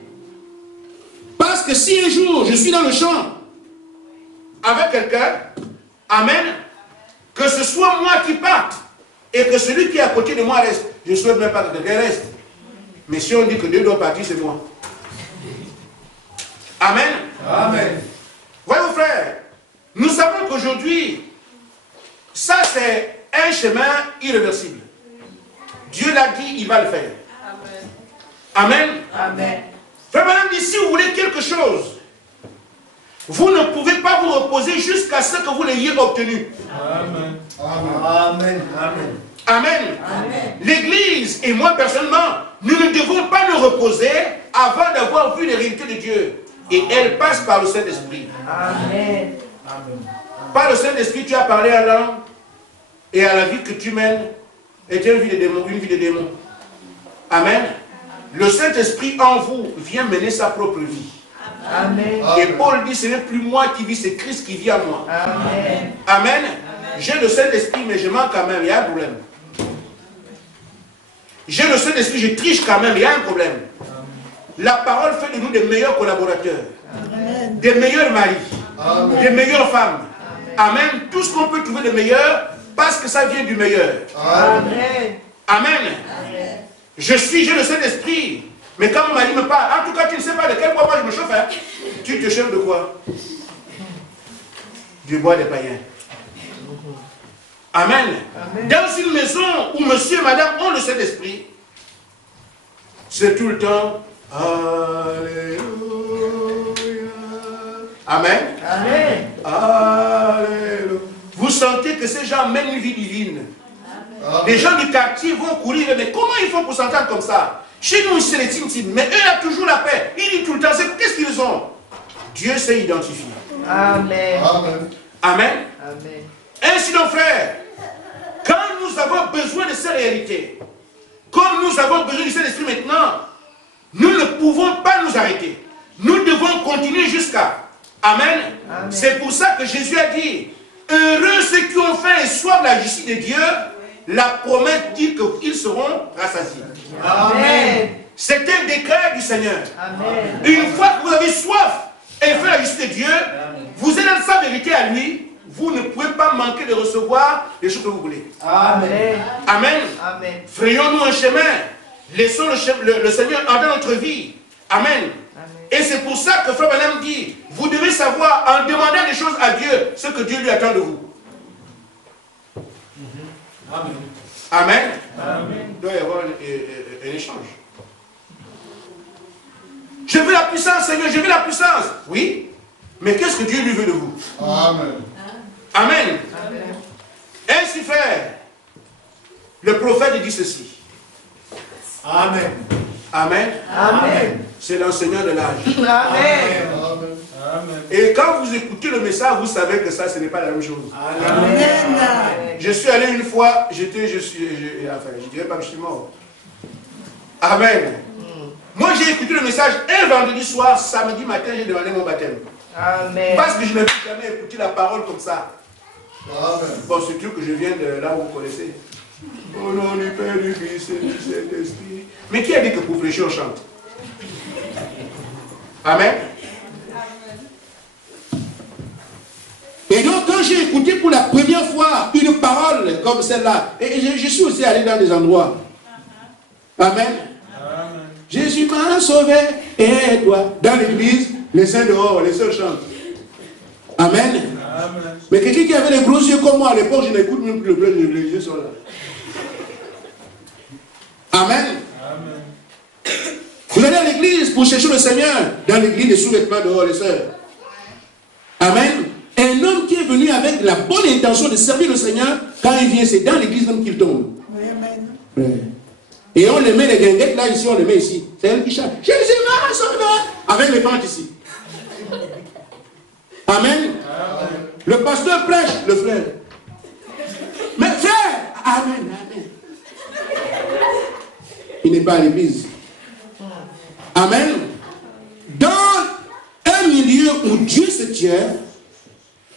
Parce que si un jour je suis dans le champ avec quelqu'un, amen, que ce soit moi qui parte et que celui qui est à côté de moi reste, je ne souhaite même pas que quelqu'un reste. Mais si on dit que Dieu doit partir, c'est moi. Amen. Amen. Voyez-vous, frère, nous savons qu'aujourd'hui, ça c'est un chemin irréversible. Dieu l'a dit, il va le faire. Amen. Amen. Frère, madame dit, si vous voulez quelque chose, vous ne pouvez pas vous reposer jusqu'à ce que vous l'ayez obtenu. Amen. Amen. Amen. Amen. L'Église et moi personnellement, nous ne devons pas nous reposer avant d'avoir vu les réalités de Dieu. Et elle passe par le Saint-Esprit. Amen. Par le Saint-Esprit, tu as parlé à l'âme et à la vie que tu mènes est une vie de démon, une vie de démon. Amen. Le Saint-Esprit en vous vient mener sa propre vie. Amen. Et Paul dit, ce n'est plus moi qui vis, c'est Christ qui vit en moi. Amen. Amen. J'ai le Saint-Esprit, mais je mens quand même, il y a un problème. J'ai le Saint-Esprit, je triche quand même, il y a un problème. La parole fait de nous des meilleurs collaborateurs, des meilleurs maris, des meilleures femmes. Amen. Tout ce qu'on peut trouver de meilleur, parce que ça vient du meilleur. Amen. Amen. J'ai le Saint-Esprit, mais quand mon mari me parle, en tout cas tu ne sais pas de quel bois moi je me chauffe, hein? Tu te chauffes de quoi? Du bois des païens. Amen. Dans une maison où monsieur et madame ont le Saint-Esprit, c'est tout le temps Alléluia. Amen. Amen. Alléluia. Vous sentez que ces gens mènent une vie divine. Les gens du quartier vont courir, mais comment ils font pour s'entendre comme ça? Chez nous, c'est les tim-tim, mais eux, il y a toujours la paix. Ils disent tout le temps, qu'est-ce qu'ils ont? Dieu sait identifier. Amen. Amen. Amen. Amen. Ainsi donc, frère, quand nous avons besoin de ces réalités, comme nous avons besoin du Saint-Esprit maintenant, nous ne pouvons pas nous arrêter. Nous devons continuer jusqu'à. Amen. Amen. C'est pour ça que Jésus a dit, heureux ceux qui ont faim et soif de la justice de Dieu, la promesse dit qu'ils seront rassasiés. Amen. C'est un décret du Seigneur. Amen. Une fois que vous avez soif et faim de la justice de Dieu, vous êtes dans sa vérité à lui, vous ne pouvez pas manquer de recevoir les choses que vous voulez. Amen. Amen. Amen. Frayons-nous un chemin Laissons le Seigneur dans notre vie. Amen. Et c'est pour ça que Frère Branham dit, vous devez savoir, en demandant des choses à Dieu, ce que Dieu lui attend de vous. Amen. Amen. Amen. Il doit y avoir un échange. Je veux la puissance, Seigneur, je veux la puissance. Oui, mais qu'est-ce que Dieu lui veut de vous? Amen. Amen. Ainsi fait, le prophète dit ceci. Amen. Amen. Amen. C'est l'enseignant de l'âge. Amen. Amen. Et quand vous écoutez le message, vous savez que ça, ce n'est pas la même chose. Amen. Je suis allé une fois, enfin, je dirais pas que je suis mort. Amen. Moi, j'ai écouté le message un vendredi soir, samedi matin, j'ai demandé mon baptême. Amen. Parce que je n'avais jamais écouté la parole comme ça. Amen. Bon, c'est sûr que je viens de là où vous connaissez. Au nom du Père, du Fils et du Saint-Esprit. Mais qui a dit que pour fléchir, on chante? Amen. Et donc, quand j'ai écouté pour la première fois une parole comme celle-là, et je suis aussi allé dans des endroits. Amen. Jésus m'a sauvé, et toi, dans l'église, les saints dehors, les sœurs chantent. Amen. Amen. Mais quelqu'un qui avait des gros yeux comme moi à l'époque, je n'écoute même plus le bleu, les yeux sont là. Amen. Amen. Vous allez à l'église pour chercher le Seigneur. Dans l'église, les sous-vêtements dehors, les sœurs. Amen. Un homme qui est venu avec la bonne intention de servir le Seigneur, quand il vient, c'est dans l'église même qu'il tombe. Amen. Et on les met les guinguettes là, ici, on les met ici. C'est elle qui chante. Jésus m'a sauvé. Avec les pentes ici. Amen. Amen. Le pasteur prêche, le frère. Mais frère, amen, amen. Il n'est pas à l'église. Amen. Dans un milieu où Dieu se tient,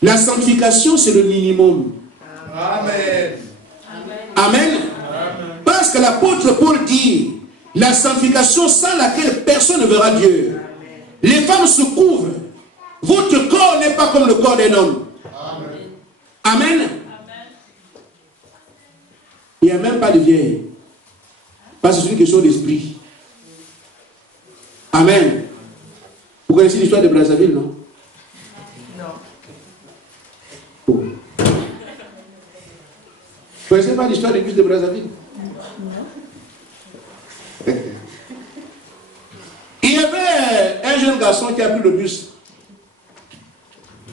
la sanctification c'est le minimum. Amen. Amen. Parce que l'apôtre Paul dit, la sanctification sans laquelle personne ne verra Dieu. Les femmes se couvrent. Votre corps n'est pas comme le corps d'un homme. Amen. Amen. Il n'y a même pas de vieille. Parce que c'est une question d'esprit. Amen. Vous connaissez l'histoire de Brazzaville, non? Non. Oh. Vous ne connaissez pas l'histoire de l'église de Brazzaville? Non. Il y avait un jeune garçon qui a pris le bus.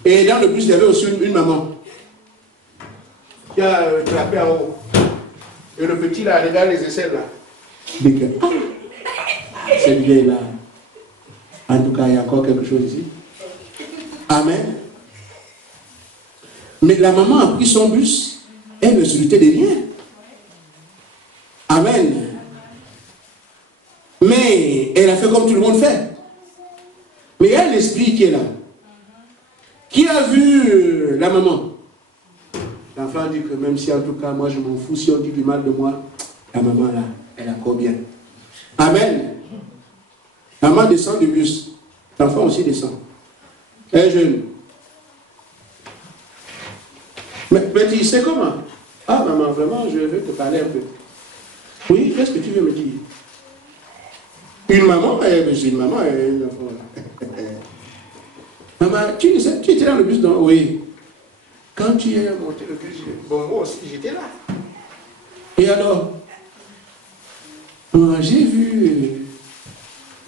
Et dans le bus, il y avait aussi une maman qui a clapé en haut. Et le petit là, regarde les aisselles là. Cette vieille là. En tout cas, il y a encore quelque chose ici. Amen. Mais la maman a pris son bus. Elle ne se doutait de rien. Amen. Mais elle a fait comme tout le monde fait. Mais il y a l'esprit qui est là. Qui a vu la maman? L'enfant dit que même si en tout cas, moi je m'en fous, si on dit du mal de moi, la maman là, elle a encore bien. Amen. La maman descend du bus. L'enfant aussi descend. Un jeune. Mais tu sais comment? Ah maman, vraiment, je veux te parler un peu. Oui, qu'est-ce que tu veux me dire? Une maman, c'est une maman et un enfant. Maman, tu étais dans le bus, non? Oui. Quand tu es monté le bus, bon, moi aussi, j'étais là. Et alors? J'ai vu.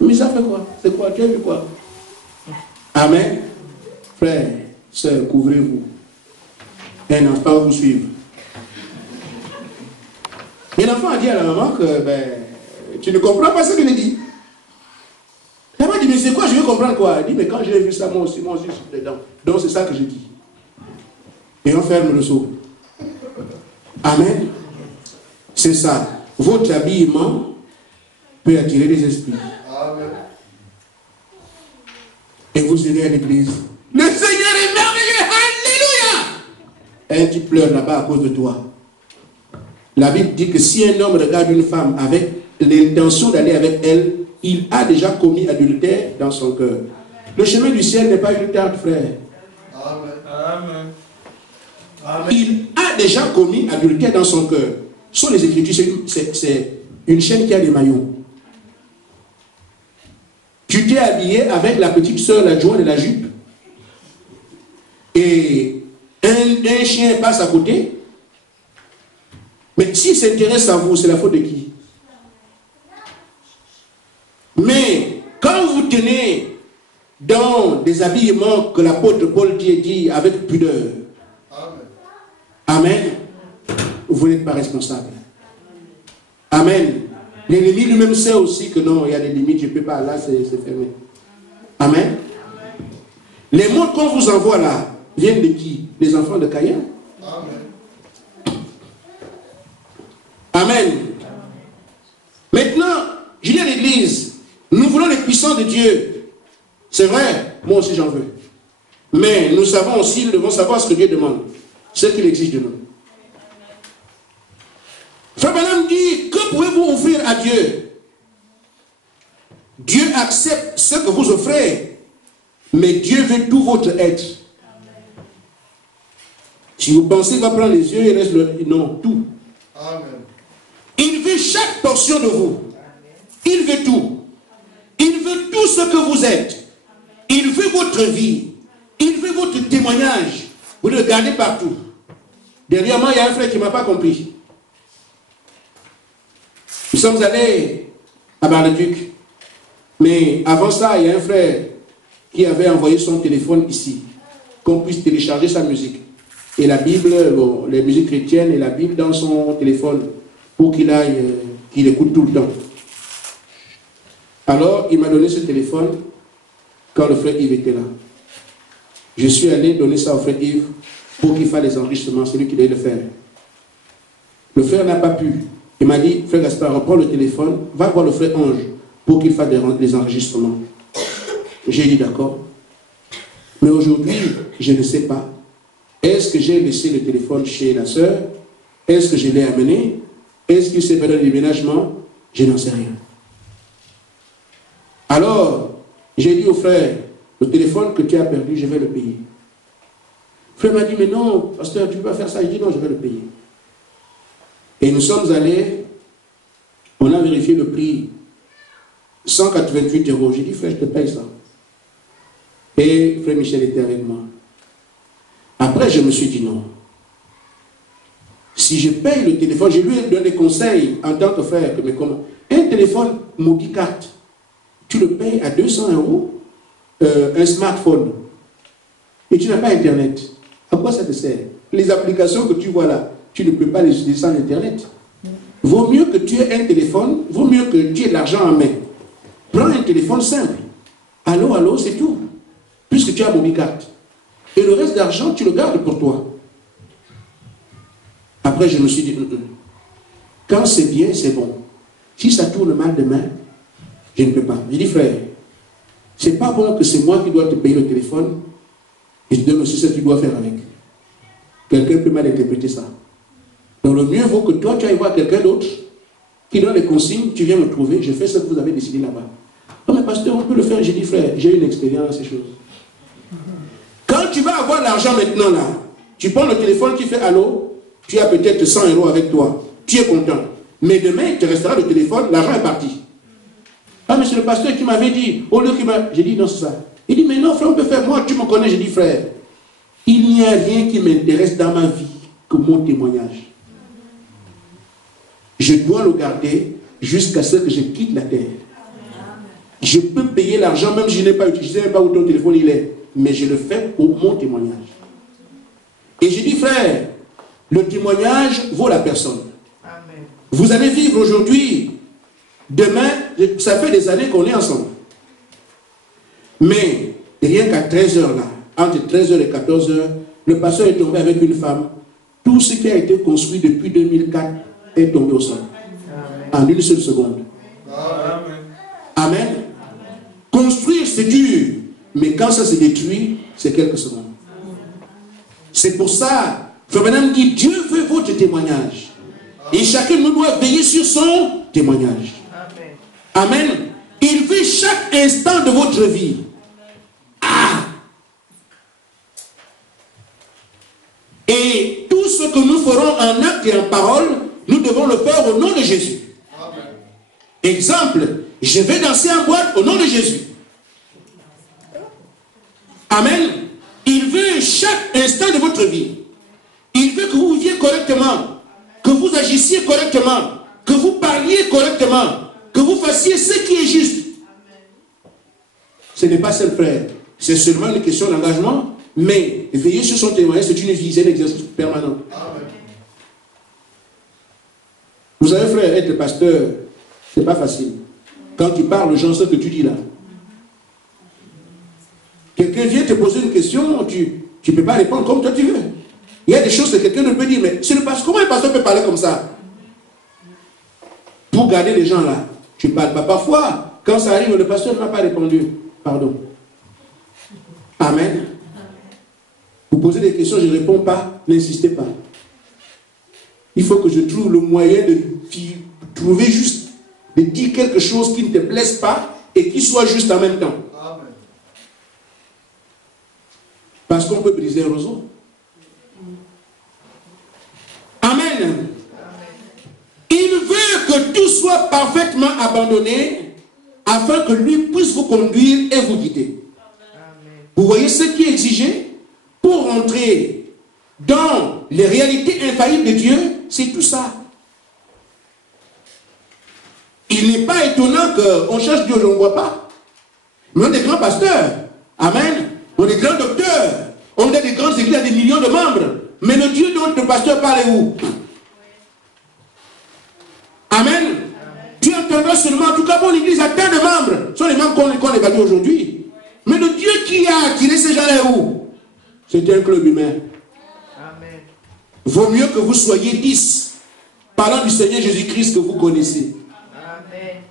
Mais ça fait quoi? C'est quoi? Tu as vu quoi? Amen. Frère, sœur, couvrez-vous. Un enfant vous suivre. Et l'enfant a dit à la maman que, tu ne comprends pas ce qu'il dit. La maman dit, mais c'est quoi? Je veux comprendre quoi? Elle dit, mais quand j'ai vu ça, moi aussi, je suis dedans. Donc c'est ça que je dis. Et on ferme le seau. Amen. C'est ça. Votre habillement peut attirer les esprits. Amen. Et vous irez à l'église. Le Seigneur est merveilleux. Alléluia. Et tu pleures là-bas à cause de toi. La Bible dit que si un homme regarde une femme avec l'intention d'aller avec elle, il a déjà commis adultère dans son cœur. Le chemin du ciel n'est pas une tarte, frère. Amen. Amen. Amen. Il a déjà commis adultère dans son cœur. Ce sont les Écritures, c'est une chaîne qui a des maillots. Tu t'es habillé avec la petite soeur, la joie de la jupe. Et un chien passe à côté. Mais s'il s'intéresse à vous, c'est la faute de qui? Mais quand vous tenez dans des habillements que l'apôtre Paul dit avec pudeur, amen, vous n'êtes pas responsable. Amen. L'ennemi lui-même sait aussi que non, il y a des limites, je ne peux pas, là c'est fermé. Amen. Les mots qu'on vous envoie là viennent de qui? Les enfants de Caïn. Amen. Maintenant, je dis à l'église, nous voulons les puissants de Dieu. C'est vrai, moi aussi j'en veux. Mais nous savons aussi, nous devons savoir ce que Dieu demande, ce qu'il exige de nous. Frère Branham dit, que pouvez-vous offrir à Dieu? Dieu accepte ce que vous offrez, mais Dieu veut tout votre être. Si vous pensez qu'il va prendre les yeux, il reste le... Non, tout. Amen. Il veut chaque portion de vous. Il veut tout. Il veut tout ce que vous êtes. Il veut votre vie. Il veut votre témoignage. Vous le gardez partout. Derrière moi, il y a un frère qui ne m'a pas compris. Nous sommes allés à Bar-le-Duc. Mais avant ça, il y a un frère qui avait envoyé son téléphone ici, qu'on puisse télécharger sa musique. Et la Bible, bon, les musiques chrétiennes et la Bible dans son téléphone pour qu'il aille, qu'il écoute tout le temps. Alors, il m'a donné ce téléphone quand le frère Yves était là. Je suis allé donner ça au frère Yves pour qu'il fasse les enregistrements, c'est lui qui devait le faire. Le frère n'a pas pu. Il m'a dit, frère Gaspard, reprends le téléphone, va voir le frère Ange pour qu'il fasse des enregistrements. J'ai dit d'accord. Mais aujourd'hui, je ne sais pas. Est-ce que j'ai laissé le téléphone chez la sœur? Est-ce que je l'ai amené? Est-ce qu'il s'est fait un déménagement? Je n'en sais rien. Alors, j'ai dit au frère, le téléphone que tu as perdu, je vais le payer. Le frère m'a dit, mais non, pasteur, tu ne peux pas faire ça. Je dis, non, je vais le payer. Et nous sommes allés, on a vérifié le prix, 188 €. J'ai dit, frère, je te paye ça. Et frère Michel était avec moi. Après, je me suis dit non. Si je paye le téléphone, je lui ai donné des conseils en tant que frère. Mais comment? Un téléphone Mobicart, tu le payes à 200 €, un smartphone, et tu n'as pas Internet. À quoi ça te sert? Les applications que tu vois là, tu ne peux pas les utiliser sans Internet. Vaut mieux que tu aies un téléphone, vaut mieux que tu aies de l'argent en main. Prends un téléphone simple. Allô, allô, c'est tout. Puisque tu as Mobicart. Et le reste d'argent, tu le gardes pour toi. Après, je me suis dit, quand c'est bien, c'est bon. Si ça tourne mal demain, je ne peux pas. J'ai dit, frère, c'est pas bon que c'est moi qui dois te payer le téléphone et je te donne aussi ce que tu dois faire avec. Quelqu'un peut mal interpréter ça. Donc le mieux vaut que toi, tu ailles voir quelqu'un d'autre qui donne les consignes, tu viens me trouver, je fais ce que vous avez décidé là-bas. Non mais pasteur, on peut le faire. J'ai dit, frère, j'ai une expérience dans ces choses. Quand tu vas avoir l'argent maintenant là, tu prends le téléphone, tu fais allô, tu as peut-être 100 € avec toi, tu es content. Mais demain, tu resteras le téléphone, l'argent est parti. Ah mais c'est le pasteur qui m'avait dit, au lieu qu'il m'a... J'ai dit non c'est ça. Il dit mais non frère, on peut faire, moi tu me connais, j'ai dit frère, il n'y a rien qui m'intéresse dans ma vie que mon témoignage. Je dois le garder jusqu'à ce que je quitte la terre. Je peux payer l'argent, même si je n'ai pas utilisé, même pas où ton téléphone il est. Mais je le fais pour mon témoignage. Et j'ai dit, frère, le témoignage vaut la personne. Amen. Vous allez vivre aujourd'hui, demain, ça fait des années qu'on est ensemble. Mais, rien qu'à 13 h là, entre 13 h et 14 h, le pasteur est tombé avec une femme. Tout ce qui a été construit depuis 2004 est tombé au sol. Amen. En une seule seconde. Amen. Amen. Construire, c'est dur. Mais quand ça se détruit, c'est quelques secondes. C'est pour ça, Frère Branham dit, Dieu veut votre témoignage. Et chacun de nous doit veiller sur son témoignage. Amen. Amen. Il veut chaque instant de votre vie. Ah! Et tout ce que nous ferons en acte et en parole, nous devons le faire au nom de Jésus. Exemple, je vais danser en boîte au nom de Jésus. Amen. Il veut chaque instant de votre vie. Il veut que vous viviez correctement, que vous agissiez correctement, que vous parliez correctement, que vous fassiez ce qui est juste. Ce n'est pas seul, frère. C'est seulement une question d'engagement, mais veiller sur son témoignage, c'est une vie, c'est un exercice permanent. Amen. Vous savez, frère, être pasteur, c'est pas facile. Quand tu parles aux gens, ce que tu dis là. Quelqu'un vient te poser une question, tu ne peux pas répondre comme toi tu veux. Il y a des choses que quelqu'un ne peut dire, mais comment un pasteur peut parler comme ça? Pour garder les gens là. Tu ne parles pas. Parfois, quand ça arrive, le pasteur ne m'a pas répondu. Pardon. Amen. Vous posez des questions, je ne réponds pas, n'insistez pas. Il faut que je trouve le moyen de trouver juste, de dire quelque chose qui ne te blesse pas et qui soit juste en même temps. Amen. Parce qu'on peut briser un roseau. Amen. Il veut que tout soit parfaitement abandonné afin que lui puisse vous conduire et vous guider. Amen. Vous voyez ce qui est exigé pour rentrer dans les réalités infaillibles de Dieu, c'est tout ça. Il n'est pas étonnant qu'on cherche Dieu, on ne voit pas. Mais on est des grands pasteurs. Amen. On est des grands docteurs. On a des grandes églises à des millions de membres. Mais le Dieu dont le pasteur parle est où? Amen. Amen. Tu entendras seulement, en tout cas mon église a plein de membres. Ce sont les membres qu'on évalue aujourd'hui. Mais le Dieu qui a attiré ces gens-là est où? C'est un club humain. Amen. Vaut mieux que vous soyez 10 parlant du Seigneur Jésus-Christ que vous connaissez. Amen.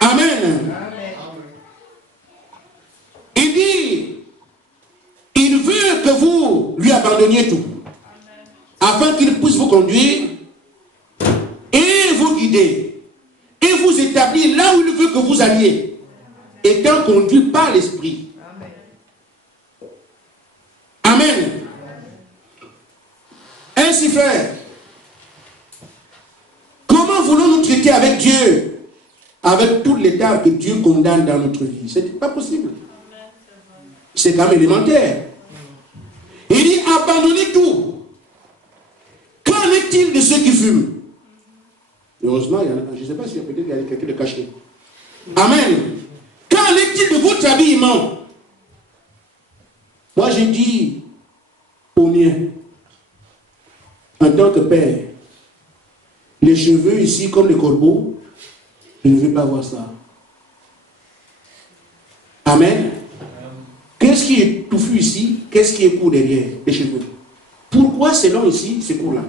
Amen. Amen. Il dit, il veut que vous lui abandonniez tout. Afin qu'il puisse vous conduire et vous guider. Et vous établir là où il veut que vous alliez. Étant conduit par l'Esprit. Amen. Ainsi, frère, comment voulons-nous traiter avec Dieu, avec tout l'état que Dieu condamne dans notre vie? Ce n'est pas possible. C'est quand même élémentaire. Il dit abandonnez tout. Qu'en est-il de ceux qui fument? Heureusement, il y en a, je ne sais pas s'il y a peut-être quelqu'un de caché. Amen. Qu'en est-il de votre habillement? Moi, j'ai dit au mien, en tant que père, les cheveux ici comme les corbeaux, je ne veux pas voir ça. Amen. Qu'est-ce qui est touffu ici? Qu'est-ce qui est court derrière les cheveux? Pourquoi c'est long ici, c'est court là?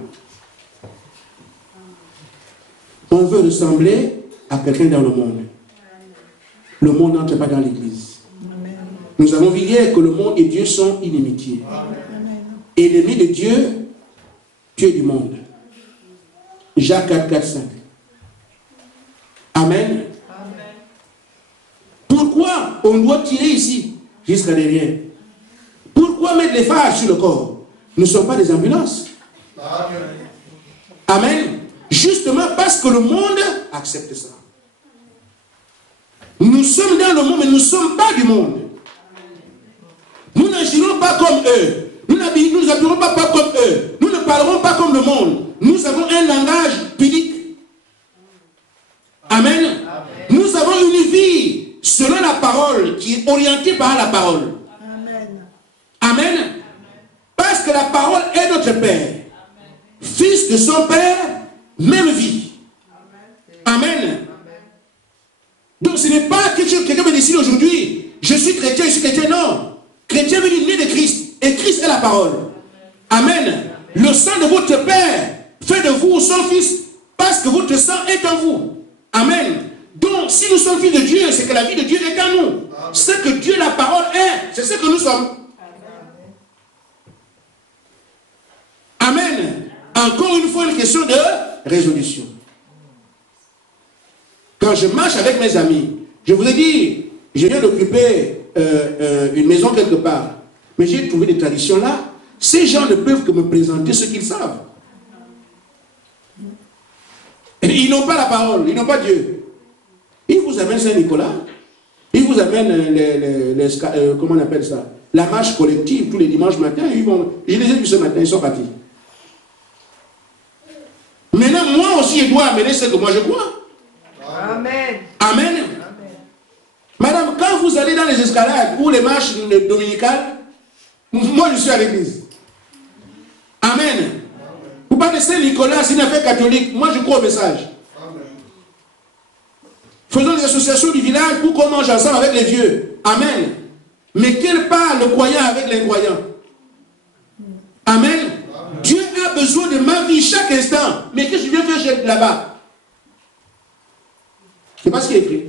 On veut ressembler à quelqu'un dans le monde. Le monde n'entre pas dans l'église. Nous avons vu hier que le monde et Dieu sont inimitiés. Et l'ennemi de Dieu, Dieu du monde. Jacques 4, 4, 5. Amen. Amen. Pourquoi on doit tirer ici jusqu'à derrière? Pourquoi mettre les phares sur le corps? Nous ne sommes pas des ambulances. Amen. Amen. Justement parce que le monde accepte ça. Nous sommes dans le monde, mais nous ne sommes pas du monde. Nous n'agirons pas comme eux. Nous n'habillerons pas comme eux. Nous ne parlerons pas comme le monde. Nous avons un langage pudique. Amen. Amen. Nous avons une vie selon la parole qui est orientée par la parole. Amen. Amen. Parce que la parole est notre Père. Amen. Fils de son Père, même vie. Amen. Amen. Donc ce n'est pas que quelqu'un me décide aujourd'hui, je suis chrétien, je suis chrétien, non. Chrétien veut dire né de Christ. Et Christ est la parole. Amen. Le sang de votre Père fait de vous son fils parce que votre sang est en vous. Amen. Donc, si nous sommes fils de Dieu, c'est que la vie de Dieu est en nous. Ce que Dieu, la parole est, c'est ce que nous sommes. Amen. Encore une fois, une question de résolution. Quand je marche avec mes amis, je vous ai dit, je viens d'occuper une maison quelque part, mais j'ai trouvé des traditions là. Ces gens ne peuvent que me présenter ce qu'ils savent. Et Ils n'ont pas la parole, ils n'ont pas Dieu. Ils vous amènent Saint-Nicolas, ils vous amènent comment on appelle ça? La marche collective tous les dimanches matins. Je les ai vus ce matin, ils sont partis. Maintenant, moi aussi, je dois amener ce que moi je crois. Amen. Amen. Madame, quand vous allez dans les escalades ou les marches dominicales, moi je suis à l'église. Amen. Vous parlez de Saint-Nicolas, c'est une affaire catholique. Moi je crois au message. Faisons des associations du village pour qu'on mange ensemble avec les vieux. Amen. Mais quelle part le croyant avec l'incroyant? Amen. Dieu a besoin de ma vie chaque instant. Mais qu'est-ce que je viens faire là-bas? C'est pas ce qui est écrit.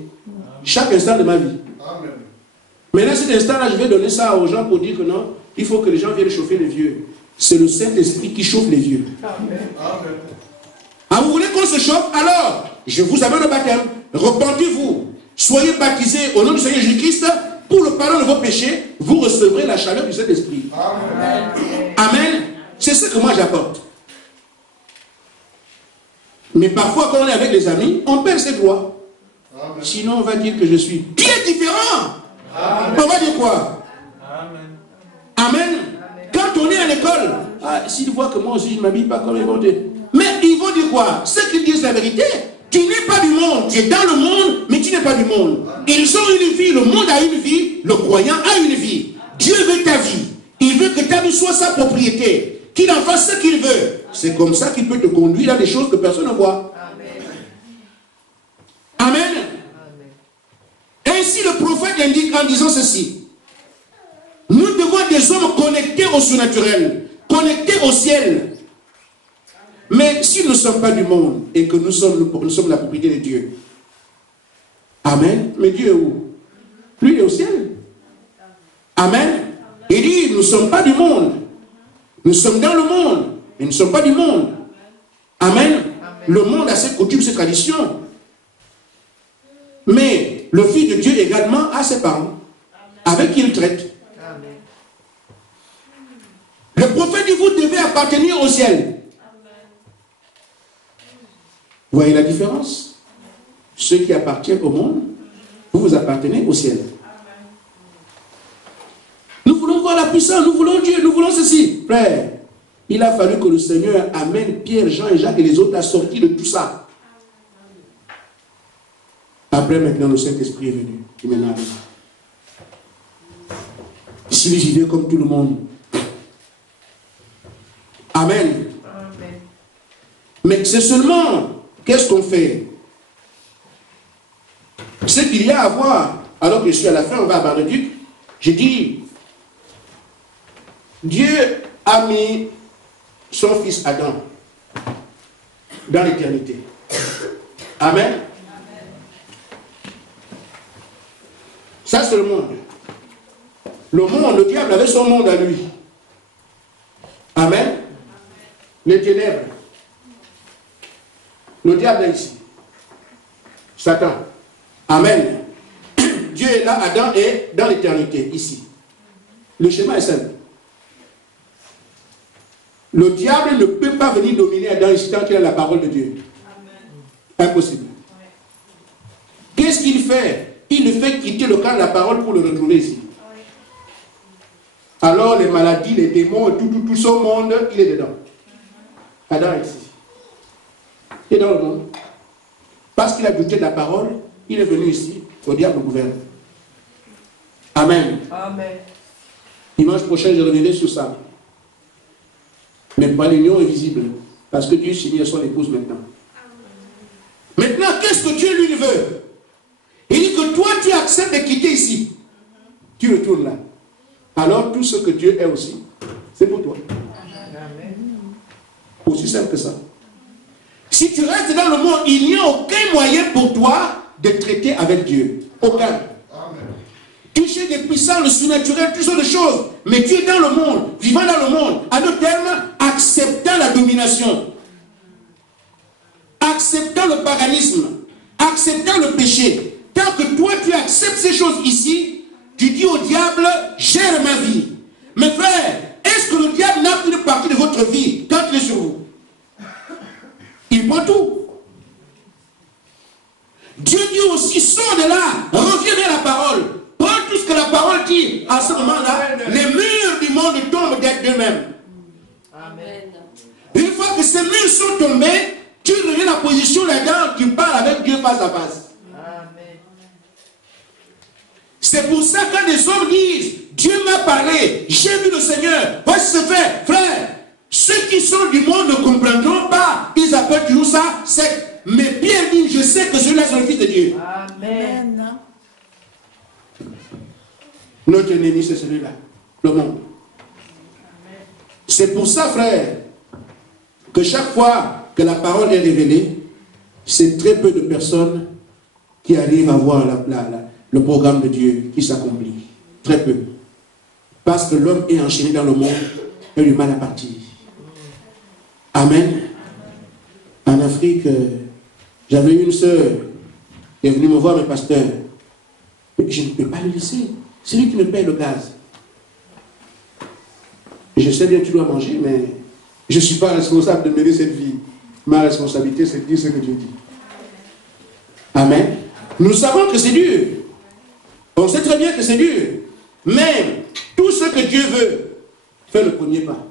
Chaque instant de ma vie. Amen. Maintenant, cet instant-là, je vais donner ça aux gens pour dire que non, il faut que les gens viennent chauffer les vieux. C'est le Saint-Esprit qui chauffe les vieux. Amen. Ah, vous voulez qu'on se chauffe? Alors, je vous amène au baptême. Repentez-vous. Soyez baptisés au nom du Seigneur Jésus-Christ pour le pardon de vos péchés. Vous recevrez la chaleur du Saint-Esprit. Amen. Amen. C'est ce que moi j'apporte. Mais parfois, quand on est avec les amis, on perd ses droits. Amen. Sinon, on va dire que je suis. Qui est différent? Amen. On va dire quoi? Amen. Amen. Quand on est à l'école, s'ils voient que moi aussi je ne m'habille pas comme ils vont dire. Mais ils vont dire quoi? Ce qu'ils disent la vérité. Tu n'es pas du monde. Tu es dans le monde, mais tu n'es pas du monde. Ils ont une vie. Le monde a une vie. Le croyant a une vie. Dieu veut ta vie. Il veut que ta vie soit sa propriété. Qu'il en fasse ce qu'il veut. C'est comme ça qu'il peut te conduire dans des choses que personne ne voit. Amen. Amen. Ainsi le prophète indique en disant ceci. Nous devons être des hommes connectés au surnaturel, connectés au ciel. Mais si nous ne sommes pas du monde et que nous sommes la propriété de Dieu, amen. Mais Dieu est où? Lui, il est au ciel. Amen. Il dit, nous ne sommes pas du monde. Nous sommes dans le monde, mais nous ne sommes pas du monde. Amen. Amen. Le monde a ses coutumes, ses traditions. Mais le Fils de Dieu également a ses parents, avec qui il traite. Amen. Le prophète dit, vous devez appartenir au ciel. Vous voyez la différence? Ceux qui appartiennent au monde, vous appartenez au ciel. Nous voulons voir la puissance, nous voulons Dieu, nous voulons ceci. Frère, il a fallu que le Seigneur amène Pierre, Jean et Jacques et les autres à sortir de tout ça. Après, maintenant, le Saint-Esprit est venu. Qui maintenant arrive. S'il vivait comme tout le monde. Amen. Amen. Mais c'est seulement, qu'est-ce qu'on fait? Ce qu'il y a à voir, alors que je suis à la fin, on va à Bar-le-Duc, j'ai dit, Dieu a mis son fils Adam dans l'éternité. Amen. Ça c'est le monde. Le monde, le diable avait son monde à lui. Amen. Les ténèbres. Le diable est ici. Satan. Amen. Dieu est là, Adam est dans l'éternité, ici. Le schéma est simple. Le diable ne peut pas venir dominer Adam ici tant qu'il a la parole de Dieu. Amen. Impossible. Qu'est-ce qu'il fait? Il le fait quitter le camp de la parole pour le retrouver ici. Alors les maladies, les démons, tout son monde, il est dedans. Adam est ici. Il est dans le monde. Parce qu'il a douté de la parole, il est venu ici, au diable gouverne. Amen. Amen. Dimanche prochain, je reviendrai sur ça. Mais pas l'union est visible. Parce que Dieu signe son épouse maintenant. Maintenant, qu'est-ce que Dieu lui veut? Il dit que toi, tu acceptes de quitter ici. Tu retournes là. Alors, tout ce que Dieu est aussi, c'est pour toi. Amen. Aussi simple que ça. Si tu restes dans le monde, il n'y a aucun moyen pour toi de traiter avec Dieu. Aucun. Amen. Tu cherches des puissances, le surnaturel, toutes sortes de choses. Mais tu es dans le monde, vivant dans le monde. À d'autres termes, acceptant la domination. Acceptant le paganisme. Acceptant le péché. Tant que toi, tu acceptes ces choses ici, tu dis au diable, gère ma vie. Mais frère, est-ce que le diable n'a plus une partie de votre vie quand il est sur vous? Il prend tout. de là, reviens vers la parole. Prends tout ce que la parole dit. À ce moment-là, les murs du monde tombent d'eux-mêmes. Amen. Une fois que ces murs sont tombés, tu reviens à la position là-dedans, tu parles avec Dieu face à face. Amen. C'est pour ça que les hommes disent, Dieu m'a parlé, j'ai vu le Seigneur. Voici ce fait, frère. Ceux qui sont du monde ne comprendront pas. Ils appellent toujours ça secte. Mais Pierre dit, je sais que celui-là c'est le Fils de Dieu. Amen. Notre ennemi c'est celui-là, le monde. C'est pour ça, frère, que chaque fois que la parole est révélée, c'est très peu de personnes qui arrivent à voir le programme de Dieu qui s'accomplit. Très peu. Parce que l'homme est enchaîné dans le monde et a du mal à partir. Amen. En Afrique, j'avais une sœur qui est venue me voir, mes pasteurs. Je ne peux pas le laisser. C'est lui qui me paye le gaz. Je sais bien que tu dois manger, mais je ne suis pas responsable de mener cette vie. Ma responsabilité, c'est de dire ce que Dieu dit. Amen. Nous savons que c'est dur. On sait très bien que c'est dur. Mais tout ce que Dieu veut, fais le premier pas.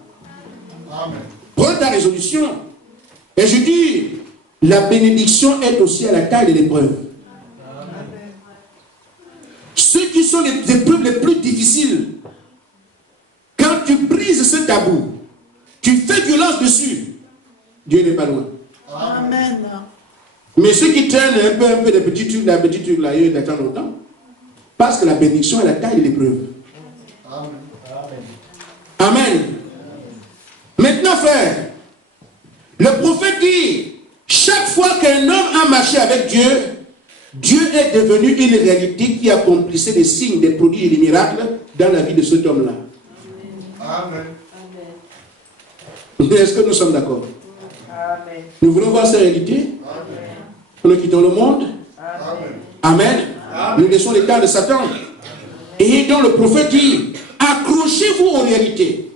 Amen. Prends ta résolution. Et je dis, la bénédiction est aussi à la taille de l'épreuve. Ceux qui sont les épreuves les plus difficiles, quand tu brises ce tabou, tu fais violence dessus, Dieu n'est pas loin. Amen. Mais ceux qui traînent un peu des petits trucs là, ils attendent longtemps. Parce que la bénédiction est la taille de l'épreuve. Amen. Amen. Maintenant, frère, le prophète dit, chaque fois qu'un homme a marché avec Dieu, Dieu est devenu une réalité qui accomplissait des signes, des prodiges et des miracles dans la vie de cet homme-là. Amen. Est-ce que nous sommes d'accord? Amen. Nous voulons voir ces réalités. Amen. Nous quittons le monde. Amen. Amen. Nous laissons l'état de Satan. Et donc le prophète dit, accrochez-vous aux réalités.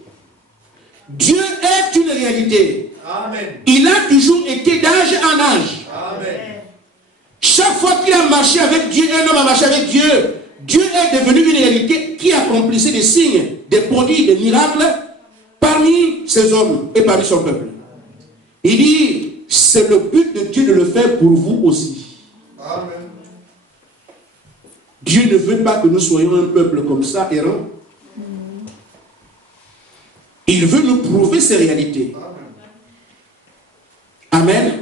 Dieu est une réalité. Amen. Il a toujours été d'âge en âge. Amen. Chaque fois qu'il a marché avec Dieu, un homme a marché avec Dieu, Dieu est devenu une réalité qui accomplissait des signes, des prodiges, des miracles parmi ses hommes et parmi son peuple. Il dit, c'est le but de Dieu de le faire pour vous aussi. Amen. Dieu ne veut pas que nous soyons un peuple comme ça, errant. Il veut nous prouver ces réalités. Amen.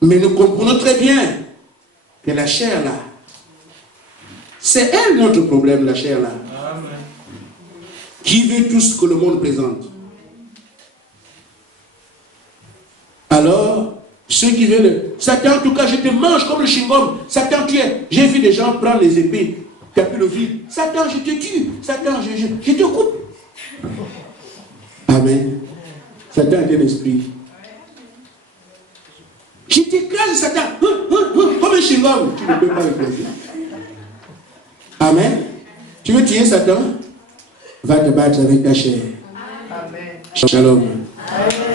Mais nous comprenons très bien que la chair là, c'est elle notre problème, la chair là. Amen. Qui veut tout ce que le monde présente. Alors, ceux qui veulent, Satan, en tout cas, je te mange comme le chewing-gum. Satan, tu es. J'ai vu des gens prendre les épées, taper le vide. Satan, je te tue. Satan, je te coupe. Amen. Satan est un esprit. Je t'écrase, Satan. Comme un chewing-gum. Tu ne peux pas le plaisir. Amen. Tu veux tuer Satan? Va te battre avec ta chair. Amen. Shalom. Amen.